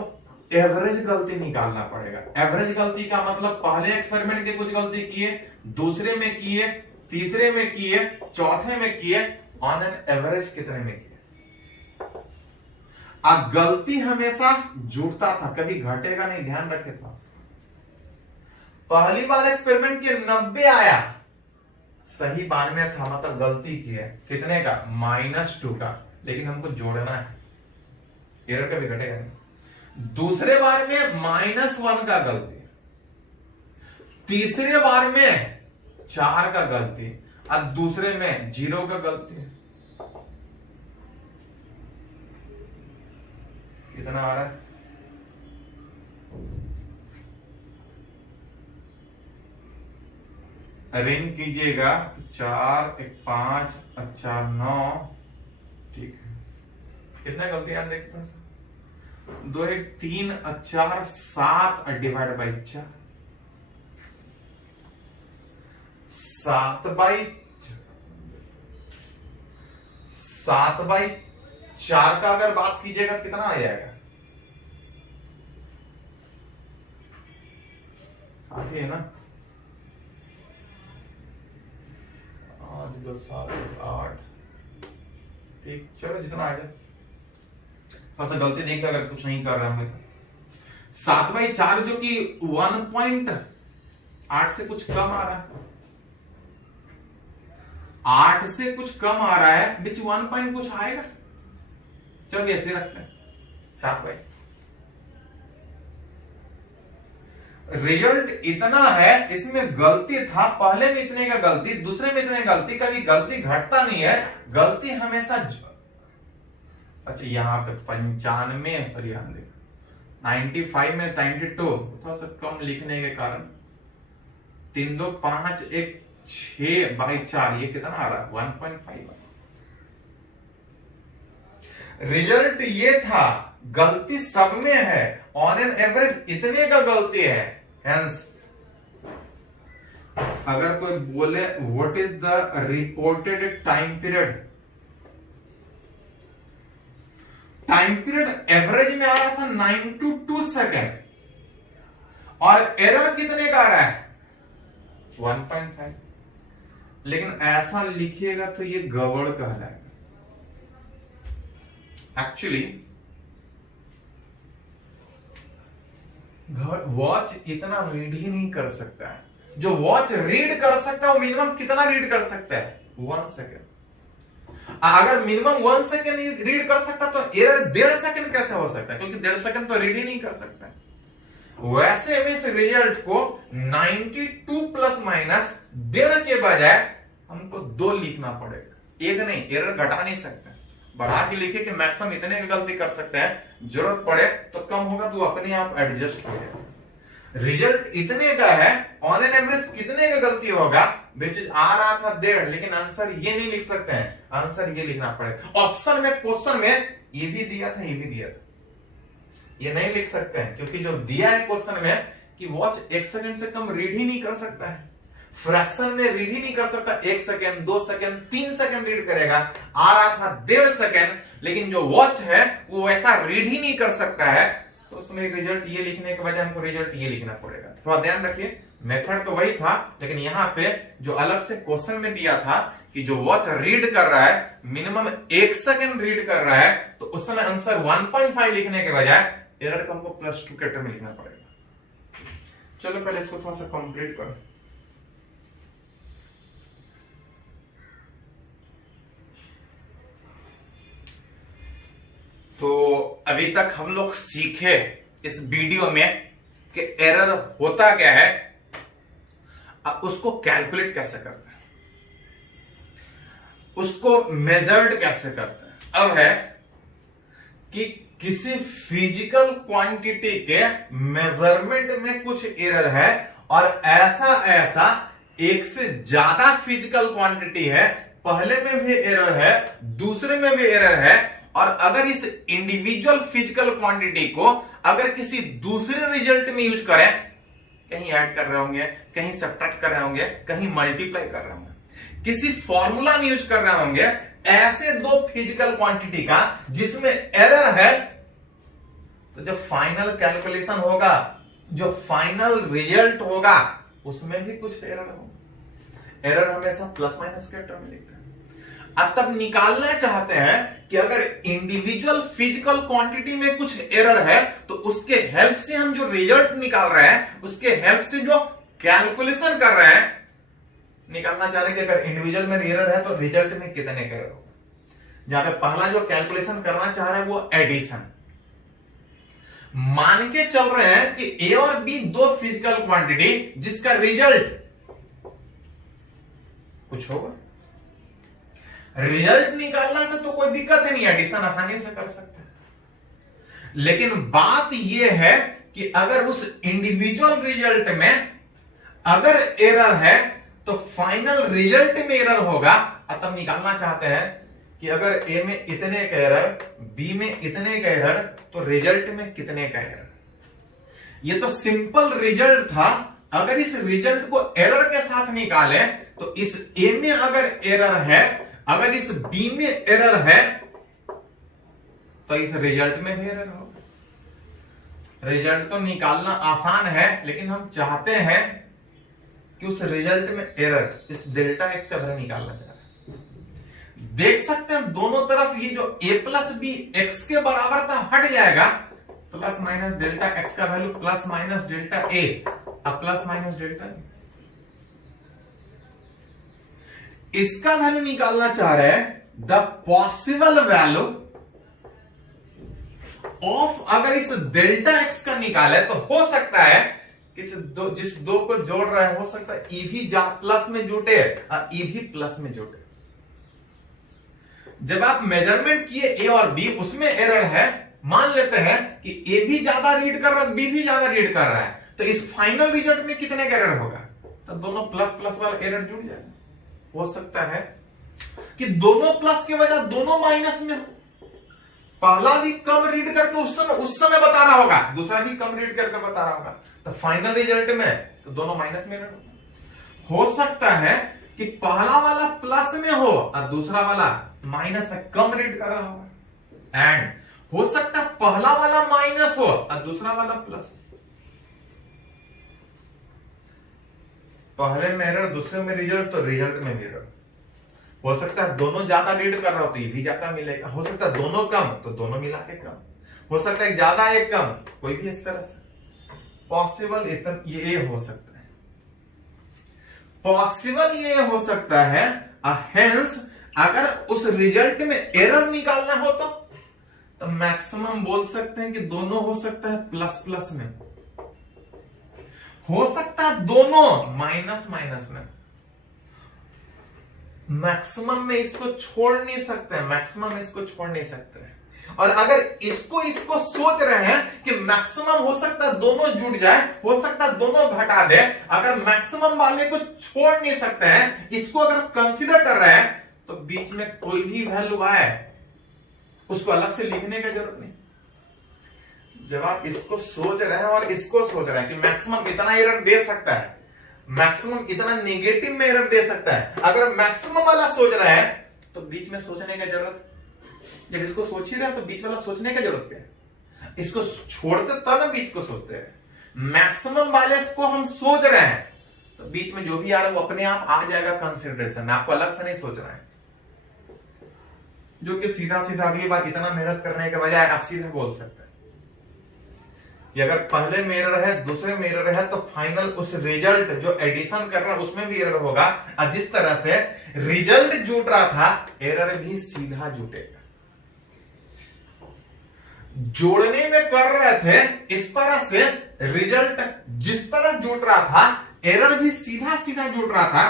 एवरेज गलती निकालना पड़ेगा। एवरेज गलती का मतलब पहले एक्सपेरिमेंट के कुछ गलती किए, दूसरे में किए, तीसरे में किए, चौथे में किए, ऑन एन एवरेज कितने में किए। अब गलती हमेशा जुड़ता था, कभी घटेगा नहीं, ध्यान रखे था। पहली बार एक्सपेरिमेंट किए 90 आया, सही 92 था, मतलब गलती की है कितने का, -2 का, लेकिन हमको जोड़ना है, एरर कभी घटेगा नहीं। दूसरे बार में -1 का गलती, तीसरे बार में 4 का गलती, और दूसरे में 0 का गलती। कितना आ रहा है? अरेंज कीजिएगा तो 4 1 5 और 4 9, ठीक है। कितना गलती यार देखते हैं, 2 1 3 और 4 7 और डिवाइड बाई 4, 7 बाई 4 का अगर बात कीजिएगा कितना आ जाएगा, साथ ही है ना, 5 2 7 8, ठीक। चलो जितना आ जाए, थोड़ा सा गलती देखकर अगर कुछ नहीं कर रहे होंगे। 7 बाई 4 जो कि 1.8 से कुछ कम आ रहा है, 8 से कुछ कम आ रहा है, विच 1 पॉइंट कुछ आएगा। चलो ऐसे रखते हैं 7 बाई। रिजल्ट इतना है, इसमें गलती था, पहले में इतने का गलती, दूसरे में इतने गलती, कभी गलती घटता नहीं है, गलती हमेशा। अच्छा यहां पे 95, सॉरी 95 में 92, थोड़ा सा कम लिखने के कारण 3 2 5 1 6 बाई 4, ये कितना आ रहा है, 1.5। रिजल्ट ये था, गलती सब में है, ऑन एन एवरेज इतने का गलती है। हेंस अगर कोई बोले what is the reported time period, time period average में आ रहा था 9 to 2 सेकेंड, और एरर कितने का आ रहा है, 1.5। लेकिन ऐसा लिखिएगा तो ये गड़बड़ कहलाएगा। एक्चुअली वॉच इतना रीड ही नहीं कर सकता है। जो वॉच रीड कर सकता है वो मिनिमम कितना रीड कर सकता है? 1 सेकेंड। अगर मिनिमम 1 सेकेंड रीड कर सकता तो एरर 1.5 सेकेंड कैसे हो सकता है? क्योंकि 1.5 सेकेंड तो रीड ही नहीं कर सकता। वैसे में इस रिजल्ट को 92 प्लस माइनस 1.5 के बजाय हमको 2 लिखना पड़ेगा। एक नहीं, एरर घटा नहीं सकते, बढ़ा के लिखे कि मैक्सिमम इतने की गलती कर सकते हैं, जरूरत पड़े तो कम होगा तो अपने आप एडजस्ट हो जाएगा। रिजल्ट इतने का है, ऑन एन एवरेज कितने का गलती होगा, विच इज आ रहा था 1.5, लेकिन आंसर ये नहीं लिख सकते हैं, आंसर ये लिखना पड़ेगा। ऑप्शन में क्वेश्चन में ये भी दिया था, ये भी दिया था, ये नहीं लिख सकते हैं क्योंकि जो दिया है क्वेश्चन में कि वॉच 1 सेकंड से कम रीड ही नहीं कर सकता है, फ्रैक्शन में रीड ही नहीं कर सकता। 1 सेकंड, 2 सेकंड, 3 सेकंड रीड करेगा। आ रहा था 1.5 सेकंड, लेकिन जो वॉच है वो वैसा रीड ही नहीं कर सकता है, तो उसमें रिजल्ट ये लिखने के बजाय हमको रिजल्ट ये लिखना पड़ेगा। थोड़ा ध्यान रखिए, मेथड तो वही था, लेकिन यहाँ पे जो अलग से क्वेश्चन में दिया था कि जो वॉच रीड कर रहा है मिनिमम 1 सेकंड रीड कर रहा है, तो उस समय आंसर 1.5 लिखने के बजाय एरर को हमको +2 के टर्म में लिखना पड़ेगा। चलो पहले इसको थोड़ा सा कंप्लीट करो। तो अभी तक हम लोग सीखे इस वीडियो में कि एरर होता क्या है, अब उसको कैलकुलेट कैसे करते हैं, उसको मेजर्ड कैसे करते हैं। अब है कि किसी फिजिकल क्वांटिटी के मेजरमेंट में कुछ एरर है और ऐसा एक से ज्यादा फिजिकल क्वांटिटी है, पहले में भी एरर है, दूसरे में भी एरर है, और अगर इस इंडिविजुअल फिजिकल क्वांटिटी को अगर किसी दूसरे रिजल्ट में यूज करें, कहीं ऐड कर रहे होंगे, कहीं सब्ट्रैक्ट कर रहे होंगे, कहीं मल्टीप्लाई कर रहे होंगे, किसी फॉर्मूला में यूज कर रहे होंगे, ऐसे 2 फिजिकल क्वांटिटी का जिसमें एरर है, तो जो फाइनल कैलकुलेशन होगा, जो फाइनल रिजल्ट होगा, उसमें भी कुछ एरर होगा। एरर हमेशा प्लस माइनस के टर्म में लिखते हैं। अब तब निकालना चाहते हैं कि अगर इंडिविजुअल फिजिकल क्वांटिटी में कुछ एरर है, तो उसके हेल्प से हम जो रिजल्ट निकाल रहे हैं, उसके हेल्प से जो कैलकुलेशन कर रहे हैं, निकालना चाह रहे हैं कि अगर इंडिविजुअल में एरर है तो रिजल्ट में कितने का एरर होगा। जहां पे पहला जो कैलकुलेशन करना चाह रहे हैं वो एडिशन। मान के चल रहे हैं कि ए और बी 2 फिजिकल क्वांटिटी जिसका रिजल्ट कुछ होगा, रिजल्ट निकालना है तो कोई दिक्कत है नहीं, एडिशन आसानी से कर सकते हैं। लेकिन बात यह है कि अगर उस इंडिविजुअल रिजल्ट में अगर एरर है तो फाइनल रिजल्ट में एरर होगा। अब तब निकालना चाहते हैं कि अगर ए में इतने का एरर, बी में इतने का एरर, तो रिजल्ट में कितने का एरर। ये तो सिंपल रिजल्ट था। अगर इस रिजल्ट को एरर के साथ निकालें तो इस ए में अगर एरर है, अगर इस बी में एरर है, तो इस रिजल्ट में भी एरर होगा। रिजल्ट तो निकालना आसान है, लेकिन हम चाहते हैं कि उस रिजल्ट में एरर, इस डेल्टा एक्स का वैल्यू निकालना चाह रहे हैं। देख सकते हैं दोनों तरफ ये जो a प्लस बी एक्स के बराबर था हट जाएगा, प्लस माइनस डेल्टा एक्स का वैल्यू प्लस माइनस डेल्टा ए, अब प्लस माइनस डेल्टा ए। इसका वैल्यू निकालना चाह रहे हैं द पॉसिबल वैल्यू ऑफ, अगर इस डेल्टा एक्स का निकाले तो हो सकता है कि जिस 2 को जोड़ रहे हैं, हो सकता है ई भी प्लस में जुटे और ई भी प्लस में जुटे। जब आप मेजरमेंट किए ए और बी, उसमें एरर है, मान लेते हैं कि ए भी ज्यादा रीड कर रहा है, बी भी ज्यादा रीड कर रहा है, तो इस फाइनल रिजल्ट में कितने का एरर होगा, तो दोनों प्लस प्लस वाला एरर जुड़ जाएगा। हो सकता है कि दोनों प्लस के बजाय दोनों माइनस में हो, पहला भी कम रीड करके उस समय बता रहा होगा, दूसरा भी कम रीड करके बता रहा होगा, तो फाइनल रिजल्ट में तो दोनों माइनस में हो सकता है कि पहला वाला प्लस में हो और दूसरा वाला माइनस में कम रीड कर रहा होगा। एंड हो सकता है पहला वाला माइनस हो और दूसरा वाला प्लस। पहले में एरर, दूसरे में रिजल्ट, तो रिजल्ट में भी एरर। हो सकता है दोनों ज्यादा रीड कर रहा हो तो ये भी ज्यादा मिलेगा, हो सकता है दोनों कम तो दोनों मिला के कम, हो सकता है ज्यादा एक कम, कोई भी इस तरह से। पॉसिबल ये हो सकता है, पॉसिबल ये हो सकता है। हेंस अगर उस रिजल्ट में एरर निकालना हो तो मैक्सिमम बोल सकते हैं कि दोनों हो सकता है प्लस प्लस में, हो सकता है दोनों माइनस माइनस में। मैक्सिमम में इसको छोड़ नहीं सकते, मैक्सिमम इसको छोड़ नहीं सकते। और अगर इसको सोच रहे हैं कि मैक्सिमम हो सकता है दोनों जुड़ जाए, हो सकता है दोनों घटा दे, अगर मैक्सिमम वाले को छोड़ नहीं सकते हैं, इसको अगर कंसीडर कर रहे हैं, तो बीच में कोई भी वैल्यू आए उसको अलग से लिखने की जरूरत नहीं। जब आप इसको सोच रहे हैं और इसको सोच रहे हैं कि मैक्सिमम इतना एरर दे सकता है, मैक्सिमम इतना नेगेटिव में एरर दे सकता है, अगर मैक्सिमम वाला सोच रहा है तो बीच में सोचने की जरूरत, जब इसको सोच ही रहे हैं तो बीच वाला सोचने की जरूरत है। इसको छोड़ते तब ना बीच को सोचते हैं। मैक्सिमम वाले को हम सोच रहे हैं तो बीच में जो भी आ रहा है वो अपने आप आ जाएगा कंसिडरेशन, आपको अलग से नहीं सोचना है। जो कि सीधा सीधा अगली बार इतना मेहनत करने के बजाय आप सीधा बोल सकते हैं कि अगर पहले में एरर है, दूसरे में एरर है, तो फाइनल उस रिजल्ट जो एडिशन कर रहा है उसमें भी एरर होगा। और जिस तरह से रिजल्ट जुट रहा था, एरर भी सीधा जुटेगा। जोड़ने में कर रहे थे इस तरह से, रिजल्ट जिस तरह जुट रहा था, एरर भी सीधा सीधा जुट रहा था।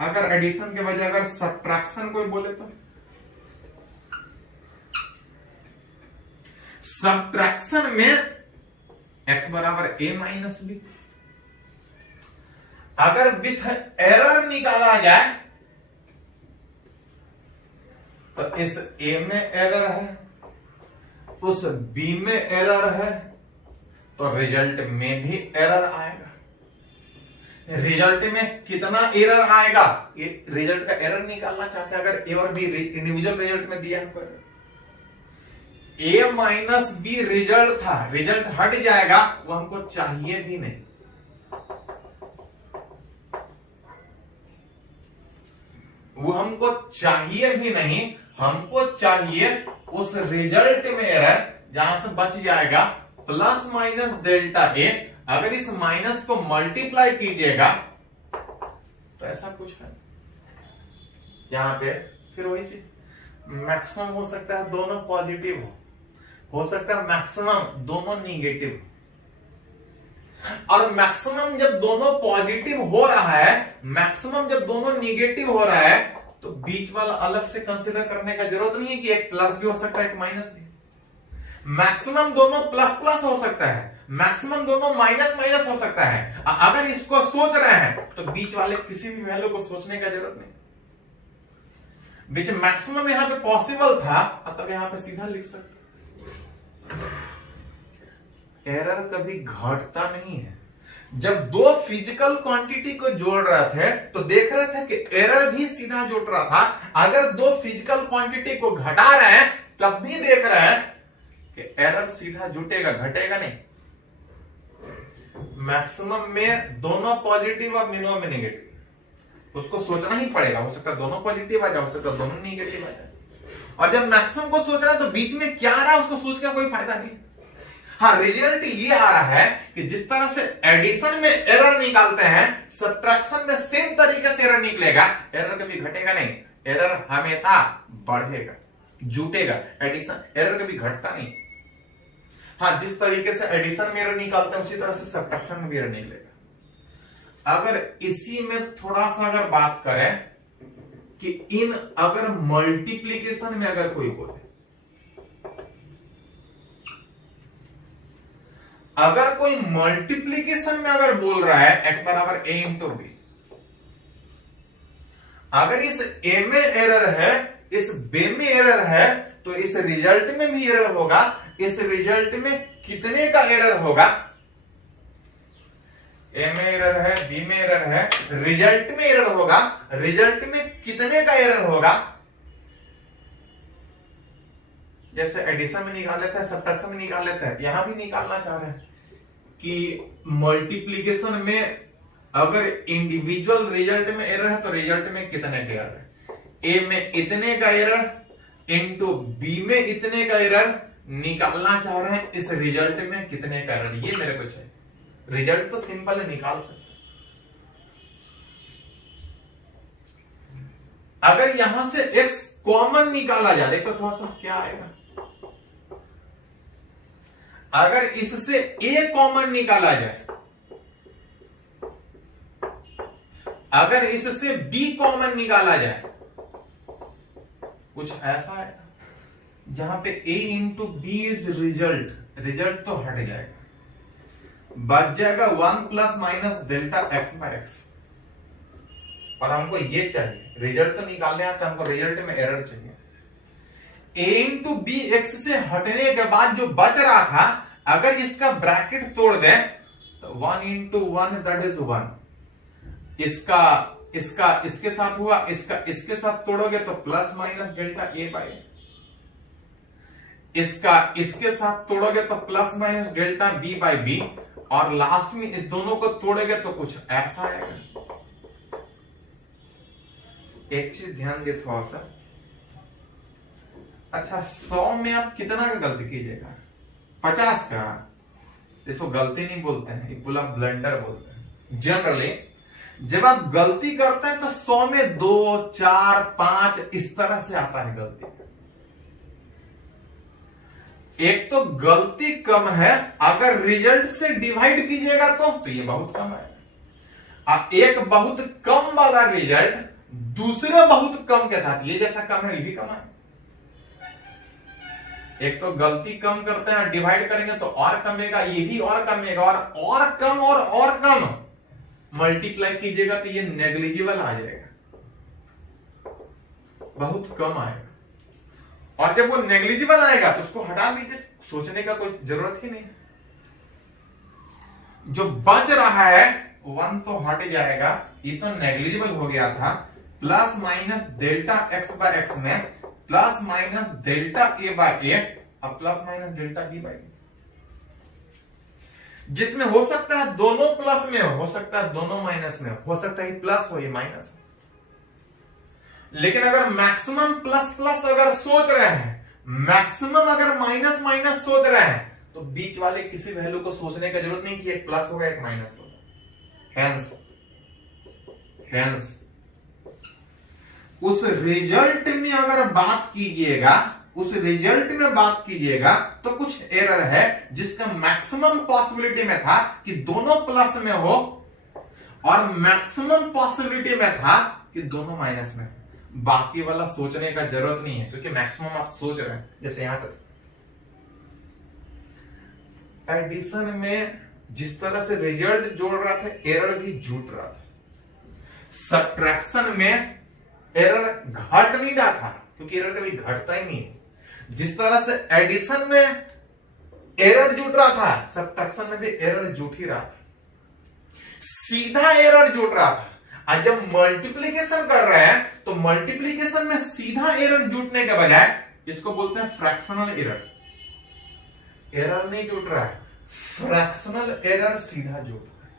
अगर एडिशन के बजाय अगर सब्ट्रैक्शन कोई बोले तो सब्ट्रैक्शन में x बराबर a माइनस बी, अगर विथ एरर निकाला जाए तो इस a में एरर है, उस b में एरर है, तो रिजल्ट में भी एरर आएगा। रिजल्ट में कितना एरर आएगा, ये रिजल्ट का एरर निकालना चाहते हैं। अगर a और b इंडिविजुअल रिजल्ट में दिया है, a माइनस बी रिजल्ट था, रिजल्ट हट जाएगा, वो हमको चाहिए भी नहीं। वो हमको चाहिए भी नहीं, हमको चाहिए उस रिजल्ट में एरर जहां से बच जाएगा प्लस माइनस डेल्टा ए। अगर इस माइनस को मल्टीप्लाई कीजिएगा तो ऐसा कुछ है यहां पे। फिर वही चीज, मैक्सिमम हो सकता है दोनों पॉजिटिव हो सकता है मैक्सिमम दोनों निगेटिव। और मैक्सिमम जब दोनों पॉजिटिव हो रहा है, मैक्सिमम जब दोनों निगेटिव हो रहा है, तो बीच वाला अलग से कंसीडर करने का जरूरत नहीं है कि एक प्लस भी हो सकता है एक माइनस भी। मैक्सिमम दोनों प्लस प्लस हो सकता है, मैक्सिमम दोनों माइनस माइनस हो सकता है। अगर इसको सोच रहे हैं तो बीच वाले किसी भी वैल्यू को सोचने का जरूरत नहीं। बीच मैक्सिमम यहां पे पॉसिबल था, तब यहां पे सीधा लिख सकते। एरर कभी घटता नहीं है। जब दो फिजिकल क्वांटिटी को जोड़ रहे थे तो देख रहे थे कि एरर भी सीधा जुट रहा था। अगर दो फिजिकल क्वांटिटी को घटा रहे हैं तब भी देख रहे हैं कि एरर सीधा जुटेगा, घटेगा नहीं। मैक्सिमम में दोनों पॉजिटिव और मिनिमम में नेगेटिव, उसको सोचना ही पड़ेगा। हो सकता है दोनों पॉजिटिव आ जाए, हो सकता है दोनों नेगेटिव आ जाए। और जब मैक्सिमम को सोच रहा है तो बीच में क्या आ रहा है उसको सोच का कोई फायदा नहीं। हाँ, रिजल्ट ये आ रहा है कि जिस तरह से एडिशन में एरर निकालते हैं, सब्ट्रैक्शन में सेम तरीके से एरर निकलेगा। एरर कभी घटेगा नहीं, एरर हमेशा बढ़ेगा, जुटेगा। एडिशन एरर कभी घटता नहीं। हाँ, जिस तरीके से एडिशन में एरर निकालते हैं उसी तरह से सब्ट्रैक्शन में भी एरर निकलेगा। अगर इसी में थोड़ा सा अगर बात करें कि इन अगर मल्टीप्लीकेशन में अगर कोई बोले, अगर कोई मल्टीप्लीकेशन में अगर बोल रहा है x बराबर a इंटू बी, अगर इस a में एरर है, इस b में एरर है, तो इस रिजल्ट में भी एरर होगा। इस रिजल्ट में कितने का एरर होगा? a में एरर है, b में एरर है, रिजल्ट में एरर होगा। रिजल्ट में कितने का एरर होगा? जैसे एडिशन में निकाल लेते हैं, सब्ट्रैक्शन में निकाल लेते हैं, यहां भी निकालना चाह रहे हैं कि मल्टीप्लीकेशन में अगर इंडिविजुअल रिजल्ट में एरर है तो रिजल्ट में कितने का एरर है। ए में इतने का एरर इंटू बी में इतने का एरर निकालना चाह रहे हैं, इस रिजल्ट में कितने का एरर, ये मेरे को चाहिए। रिजल्ट तो सिंपल है, निकाल सकते। अगर यहां से x कॉमन निकाला जाए, देखो थोड़ा सा क्या आएगा। अगर इससे a कॉमन निकाला जाए, अगर इससे b कॉमन निकाला जाए, कुछ ऐसा है जहां पे a into b is result, result तो हट जाएगा, बच जाएगा 1 plus minus delta x by x. और हमको ये चाहिए, रिजल्ट तो निकालने आता है, हमको रिजल्ट में एरर चाहिए। a इंटू बी एक्स से हटने के बाद जो बच रहा था, अगर इसका ब्रैकेट तोड़ दें तो 1 इंटू 1 दैट इज 1, इसका इसका इसके साथ हुआ, इसका इसके साथ तोड़ोगे तो plus minus delta a by, इसका इसके साथ तोड़ोगे तो plus minus delta b by b, और लास्ट में इस दोनों को तोड़ोगे तो कुछ ऐसा आएगा। एक चीज ध्यान दे थोड़ा सा, अच्छा 100 में आप कितना का गलती कीजिएगा? 50 का। इसको गलती नहीं बोलते हैं, ये पूरा ब्लंडर बोलते हैं। जनरली जब आप गलती करते हैं तो 100 में 2, 4, 5 इस तरह से आता है गलती। एक तो गलती कम है, अगर रिजल्ट से डिवाइड कीजिएगा तो ये बहुत कम है। एक बहुत कम वाला रिजल्ट दूसरे बहुत कम के साथ ये जैसा कम है, ये भी कम है। एक तो गलती कम करते हैं, डिवाइड करेंगे तो और कमेगा, ये भी और कमेगा, और कम और कम मल्टीप्लाई कीजिएगा तो ये नेग्लिजिबल आ जाएगा, बहुत कम आएगा। और जब वो नेग्लिजिबल आएगा तो उसको हटा दीजिए, सोचने का कोई जरूरत ही नहीं। जो बच रहा है 1 तो हट जाएगा, ये तो नेग्लिजिबल हो गया था। Plus minus delta x by x में plus minus delta a by a, अब plus minus delta b by, जिसमें हो सकता है दोनों प्लस में हो सकता है दोनों माइनस में हो सकता है प्लस हो ये माइनस। लेकिन अगर मैक्सिमम प्लस प्लस अगर सोच रहे हैं, मैक्सिमम अगर माइनस माइनस सोच रहे हैं, तो बीच वाले किसी वैल्यू को सोचने की जरूरत नहीं कि एक प्लस होगा एक माइनस होगा। हेंस उस रिजल्ट में अगर बात कीजिएगा, उस रिजल्ट में बात कीजिएगा तो कुछ एरर है जिसका मैक्सिमम पॉसिबिलिटी में था कि दोनों प्लस में हो, और मैक्सिमम पॉसिबिलिटी में था कि दोनों माइनस में। बाकी वाला सोचने का जरूरत नहीं है, क्योंकि मैक्सिमम आप सोच रहे हैं। जैसे यहां तक एडिशन में जिस तरह से रिजल्ट जोड़ रहा था, एरर भी जुट रहा था। सब्ट्रैक्शन में एरर घट नहीं रहा था, क्योंकि एरर कभी घटता ही नहीं। जिस तरह से एडिशन में एरर जुट रहा था, सब्ट्रैक्शन में भी एरर जुट ही रहा था, सीधा एरर जुट रहा था। आज जब मल्टीप्लीकेशन कर रहे हैं तो मल्टीप्लीकेशन में सीधा एरर जुटने के बजाय इसको बोलते हैं फ्रैक्शनल एरर। एरर नहीं जुट रहा है, फ्रैक्शनल एरर सीधा जुट रहा है।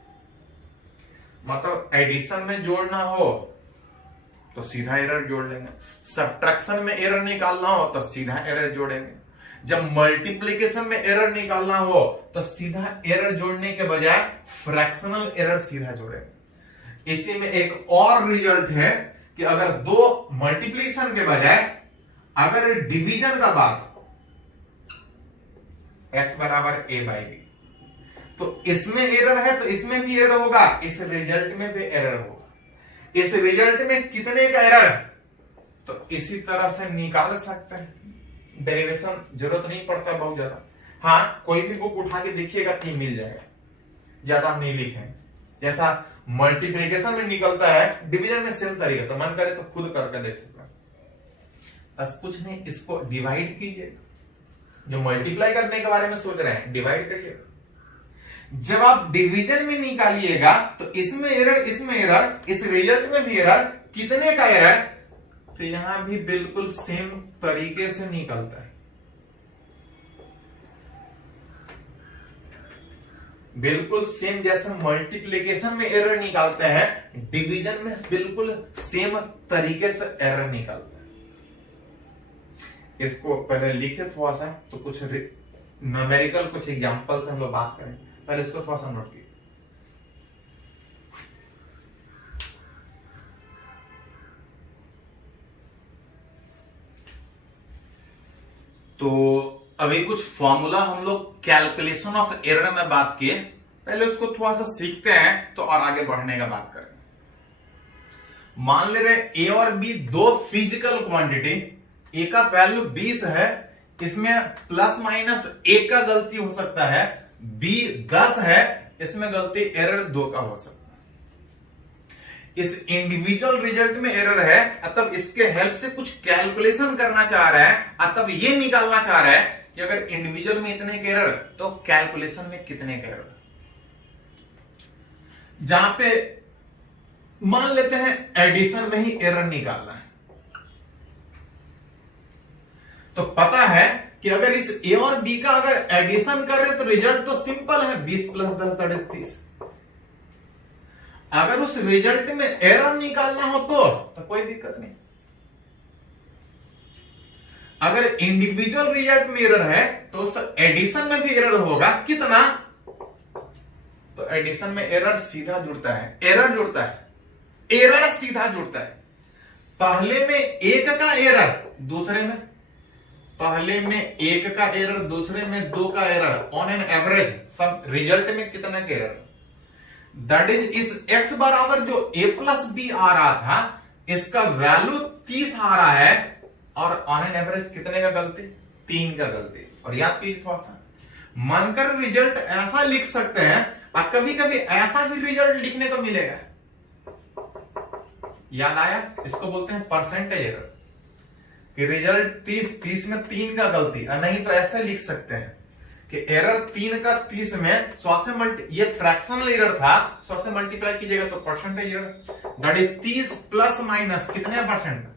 मतलब एडिशन में जोड़ना हो तो सीधा एरर जोड़ लेंगे, सब्ट्रैक्शन में एरर निकालना हो तो सीधा एरर जोड़ेंगे। जब मल्टीप्लीकेशन में एरर निकालना हो तो सीधा एरर जोड़ने के बजाय फ्रैक्शनल एरर सीधा जोड़ेंगे। इसी में एक और रिजल्ट है कि अगर दो मल्टीप्लीकेशन के बजाय अगर डिवीजन का बात हो, x बराबर a बाई बी, तो इसमें एरर है तो इसमें भी एरर होगा, इस रिजल्ट में भी एरर होगा। इस रिजल्ट में कितने का एरर है तो इसी तरह से निकाल सकते हैं। डेरिवेशन जरूरत नहीं पड़ता बहुत ज्यादा। हाँ, कोई भी बुक उठा के देखिएगा कि मिल जाएगा, ज्यादा हम नहीं लिखें। जैसा मल्टीप्लिकेशन में निकलता है, डिवीजन में सेम तरीके से, मन करे तो खुद करके देख सकते हैं। बस कुछ नहीं, इसको डिवाइड कीजिए। जो मल्टीप्लाई करने के बारे में सोच रहे हैं, डिवाइड करिएगा। जब आप डिवीजन में निकालिएगा तो इसमें एरर, इसमें एरर, इस रिजल्ट में भी एरर, कितने का एरर, तो यहां भी बिल्कुल सेम तरीके से निकलता है। बिल्कुल सेम जैसे मल्टीप्लिकेशन में एरर निकालते हैं, डिवीजन में बिल्कुल सेम तरीके से एरर निकालता है। इसको पहले लिखे थोड़ा सा, तो कुछ न्यूमेरिकल कुछ एग्जांपल से हम लोग बात करें। पहले इसको थोड़ा सा नोट कीजिए। तो अभी कुछ फॉर्मूला हम लोग कैलकुलेशन ऑफ एरर में बात किए, पहले उसको थोड़ा सा सीखते हैं तो और आगे बढ़ने का बात करें। मान ले रहे ए और बी दो फिजिकल क्वांटिटी, ए का वैल्यू 20 है, इसमें प्लस माइनस 1 का गलती हो सकता है, बी 10 है, इसमें गलती एरर 2 का हो सकता है। इस इंडिविजुअल रिजल्ट में एरर है, तब इसके हेल्प से कुछ कैलकुलेशन करना चाह रहा है, तब ये निकालना चाह रहा है कि अगर इंडिविजुअल में इतने के एरर तो कैलकुलेशन में कितने के एरर। जहां पे मान लेते हैं एडिशन में ही एरर निकालना है, तो पता है कि अगर इस ए और बी का अगर एडिशन कर रहे तो रिजल्ट तो सिंपल है, 20 + 10 दैट इज 30। अगर उस रिजल्ट में एरर निकालना हो तो कोई दिक्कत नहीं। अगर इंडिविजुअल रिजल्ट में एरर है तो उस एडिशन में भी एरर होगा, कितना? तो एडिशन में एरर सीधा जुड़ता है, एरर जुड़ता है, एरर सीधा जुड़ता है। पहले में 1 का एरर, दूसरे में पहले में 1 का एरर, दूसरे में 2 का एरर, ऑन एन एवरेज सब रिजल्ट में कितना का एरर, दैट इज इस x बराबर जो a + b आ रहा था इसका वैल्यू 30 आ रहा है, और ऑन एन एवरेज कितने का गलती? 3 का गलती। और याद कीजिए थोड़ा सा, मानकर रिजल्ट ऐसा लिख सकते हैं, और कभी कभी ऐसा भी रिजल्ट लिखने को मिलेगा। याद आया? इसको बोलते हैं परसेंटेज एरर, कि रिजल्ट 30 में 3 का गलती, नहीं तो ऐसे लिख सकते हैं कि एरर 3 का 30 में 100 से ये फ्रैक्शनल एरर था, 100 से मल्टीप्लाई कीजिएगा तो percentage error, that is 30 plus minus कितने परसेंट?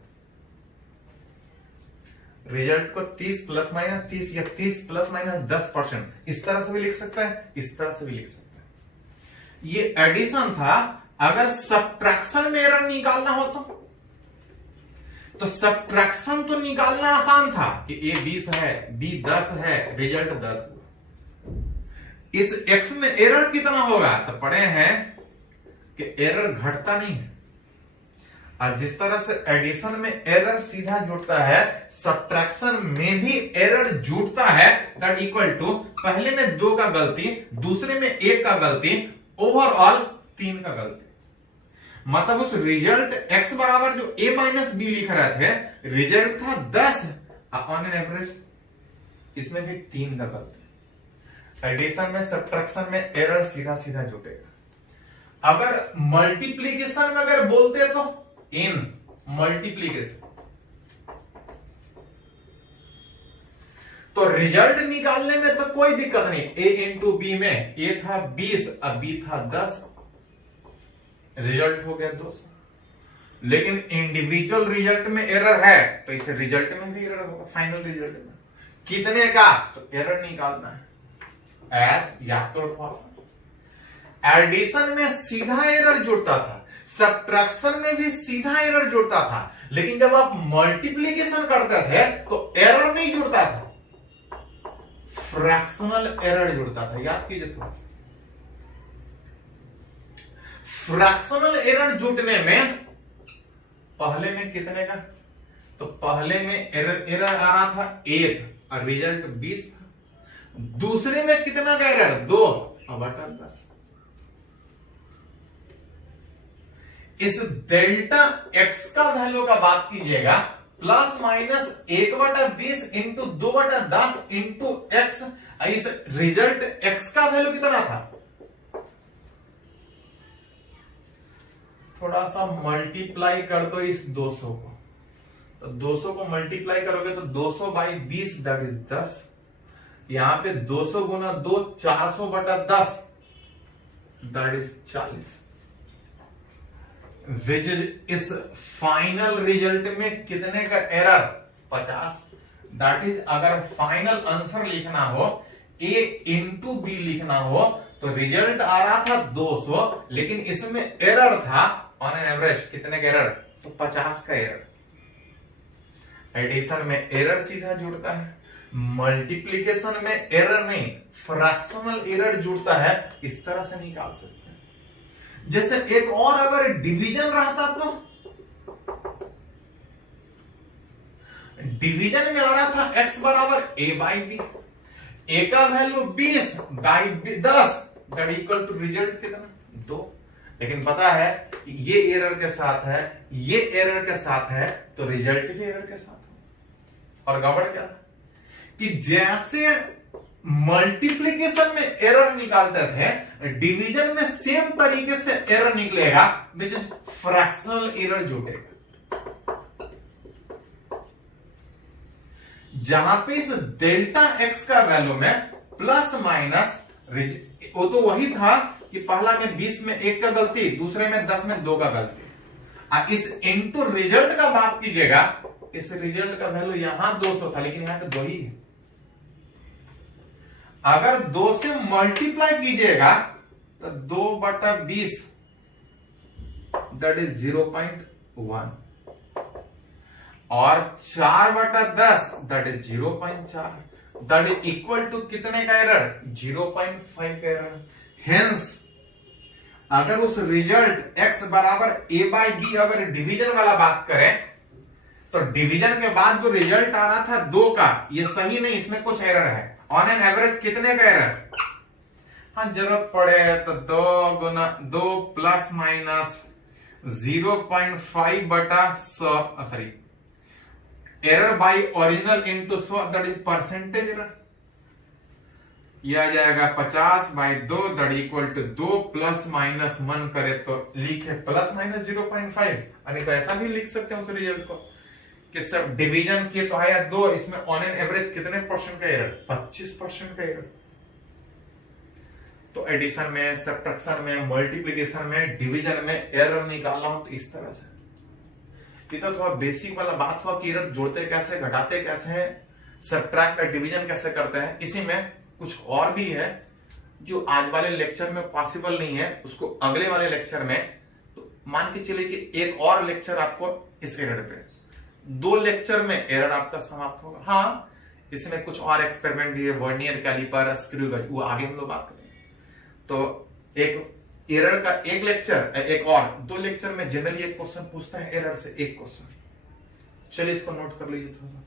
रिजल्ट को 30 प्लस माइनस 30 या 30 प्लस माइनस 10%, इस तरह से भी लिख सकता है, इस तरह से भी लिख सकता है। ये एडिशन था। अगर सब्ट्रैक्शन में एरर निकालना हो तो सब्ट्रैक्शन तो निकालना आसान था कि a 20 है, b 10 है, रिजल्ट 10 हुआ। इस x में एरर कितना होगा? तो पढ़े हैं कि एरर घटता नहीं है, और जिस तरह से एडिशन में एरर सीधा जुड़ता है, सब्ट्रैक्शन में भी एरर जुड़ता है, दैट इक्वल टू पहले में 2 का गलती, दूसरे में 1 का गलती, ओवरऑल 3 का गलती। मतलब उस रिजल्ट x बराबर जो a - b लिख रहे थे, रिजल्ट था 10, ऑन एन एवरेज इसमें भी 3 का गलती। एडिशन में सब्ट्रैक्शन में एरर सीधा सीधा जुटेगा। अगर मल्टीप्लीकेशन में अगर बोलते तो इन मल्टीप्लीकेशन, तो रिजल्ट निकालने में तो कोई दिक्कत नहीं। a × b में a था 20 और b था 10, रिजल्ट हो गया 200। लेकिन इंडिविजुअल रिजल्ट में एरर है तो इसे रिजल्ट में भी एरर होगा, फाइनल रिजल्ट में कितने का, तो एरर निकालना है। एस याद करो थोड़ा सा, एडिशन में सीधा एरर जुड़ता था, सब्ट्रैक्शन में भी सीधा एरर जुड़ता था, लेकिन जब आप मल्टीप्लीकेशन करते थे तो एरर नहीं जुड़ता था, फ्रैक्शनल एरर जुड़ता था। याद कीजिए थोड़ा सा, फ्रैक्शनल एरर जुटने में पहले में कितने का, तो पहले में एरर आ रहा था 1 और रिजल्ट 20 था, दूसरे में कितना का एरर 2 और बटा 10। इस डेल्टा x का वैल्यू का बात कीजिएगा, plus minus 1/20 into 2/10 into x, इस रिजल्ट x का वैल्यू कितना था? थोड़ा सा मल्टीप्लाई कर दो इस 200 को, तो 200 को मल्टीप्लाई करोगे तो 200/20 दैट इज 10, यहां पे 200 गुना 2 400/10 दैट इज 40, विच इज इस फाइनल रिजल्ट में कितने का एरर 50। दैट इज अगर फाइनल आंसर लिखना हो, a × b लिखना हो, तो रिजल्ट आ रहा था 200, लेकिन इसमें एरर था ऑन एन एवरेज कितने का एरर, तो 50 का एरर। एडिशन में एरर सीधा जुड़ता है, मल्टीप्लीकेशन में एरर नहीं, फ्रैक्शनल एरर जुड़ता है, इस तरह से निकाल सकते हैं। जैसे एक और अगर डिवीजन रहता तो डिवीजन में आ रहा था x बराबर a बाई बी, a का value 20 by 10 that equal to result कितना 2। लेकिन पता है ये एरर के साथ है, ये एरर के साथ है, तो रिजल्ट भी एरर के साथ हो। और गड़बड़ क्या था कि जैसे मल्टीप्लीकेशन में एरर निकालते थे, डिवीजन में सेम तरीके से एरर निकलेगा, विच इज फ्रैक्शनल एरर जुटेगा। जहां पे इस डेल्टा एक्स का वैल्यू में प्लस माइनस, वो तो वही था कि पहला में 20 में 1 का गलती, दूसरे में 10 में 2 का गलती। इस इनटू रिजल्ट का बात कीजिएगा, इस रिजल्ट का वैल्यू यहां 200 था, लेकिन यहां पे 2 ही है। अगर 2 से मल्टीप्लाई कीजिएगा तो 2/20 दैट इज 0.1 और 4/10 that is 0.4 that is equal to कितने का एरर 0.5 का एरर। हेंस अगर उस रिजल्ट x बराबर a बाई बी अगर डिवीजन वाला बात करें तो डिवीजन के बाद जो रिजल्ट आ रहा था 2 का, ये सही नहीं, इसमें कुछ एरर है। ऑन एन एवरेज कितने का एरर, हाँ जरूरत पड़े तो 2 गुना 2 plus minus 0.5/100 sorry error by original into 100 that is percentage error. यह आ जाएगा 50/2 that equal to 2 plus minus 1 करे तो लिखे प्लस माइनस 0.5, यानी तो ऐसा भी लिख सकते हैं उस रिजल्ट को कि सब डिवीजन किए तो आया 2, इसमें ऑन एन एवरेज कितने परसेंट का एरर 25% का एरर। तो एडिशन में, सब्ट्रैक्शन में, मल्टीप्लिकेशन में, डिवीजन में एरर निकालना हो तो इस तरह से। तो थोड़ा बेसिक वाला बात हुआ कि एरर जोड़ते कैसे, घटाते कैसे हैं, सब्ट्रैक्ट और डिवीजन कैसे करते हैं। इसी में कुछ और भी है जो आज वाले लेक्चर में पॉसिबल नहीं है, उसको अगले वाले लेक्चर में, तो मान के चलिए कि एक और लेक्चर आपको इस एरर पे, 2 लेक्चर में एरर आपका समाप्त होगा। हाँ इसमें कुछ और एक्सपेरिमेंट भी है, वर्नियर कैलिपर, स्क्रू गेज, वो आगे हम लोग बात करेंगे। तो एक एरर का एक लेक्चर, एक और 2 लेक्चर में जनरली एक क्वेश्चन पूछता है एरर से, एक क्वेश्चन। चलिए इसको नोट कर लीजिए थोड़ा सा।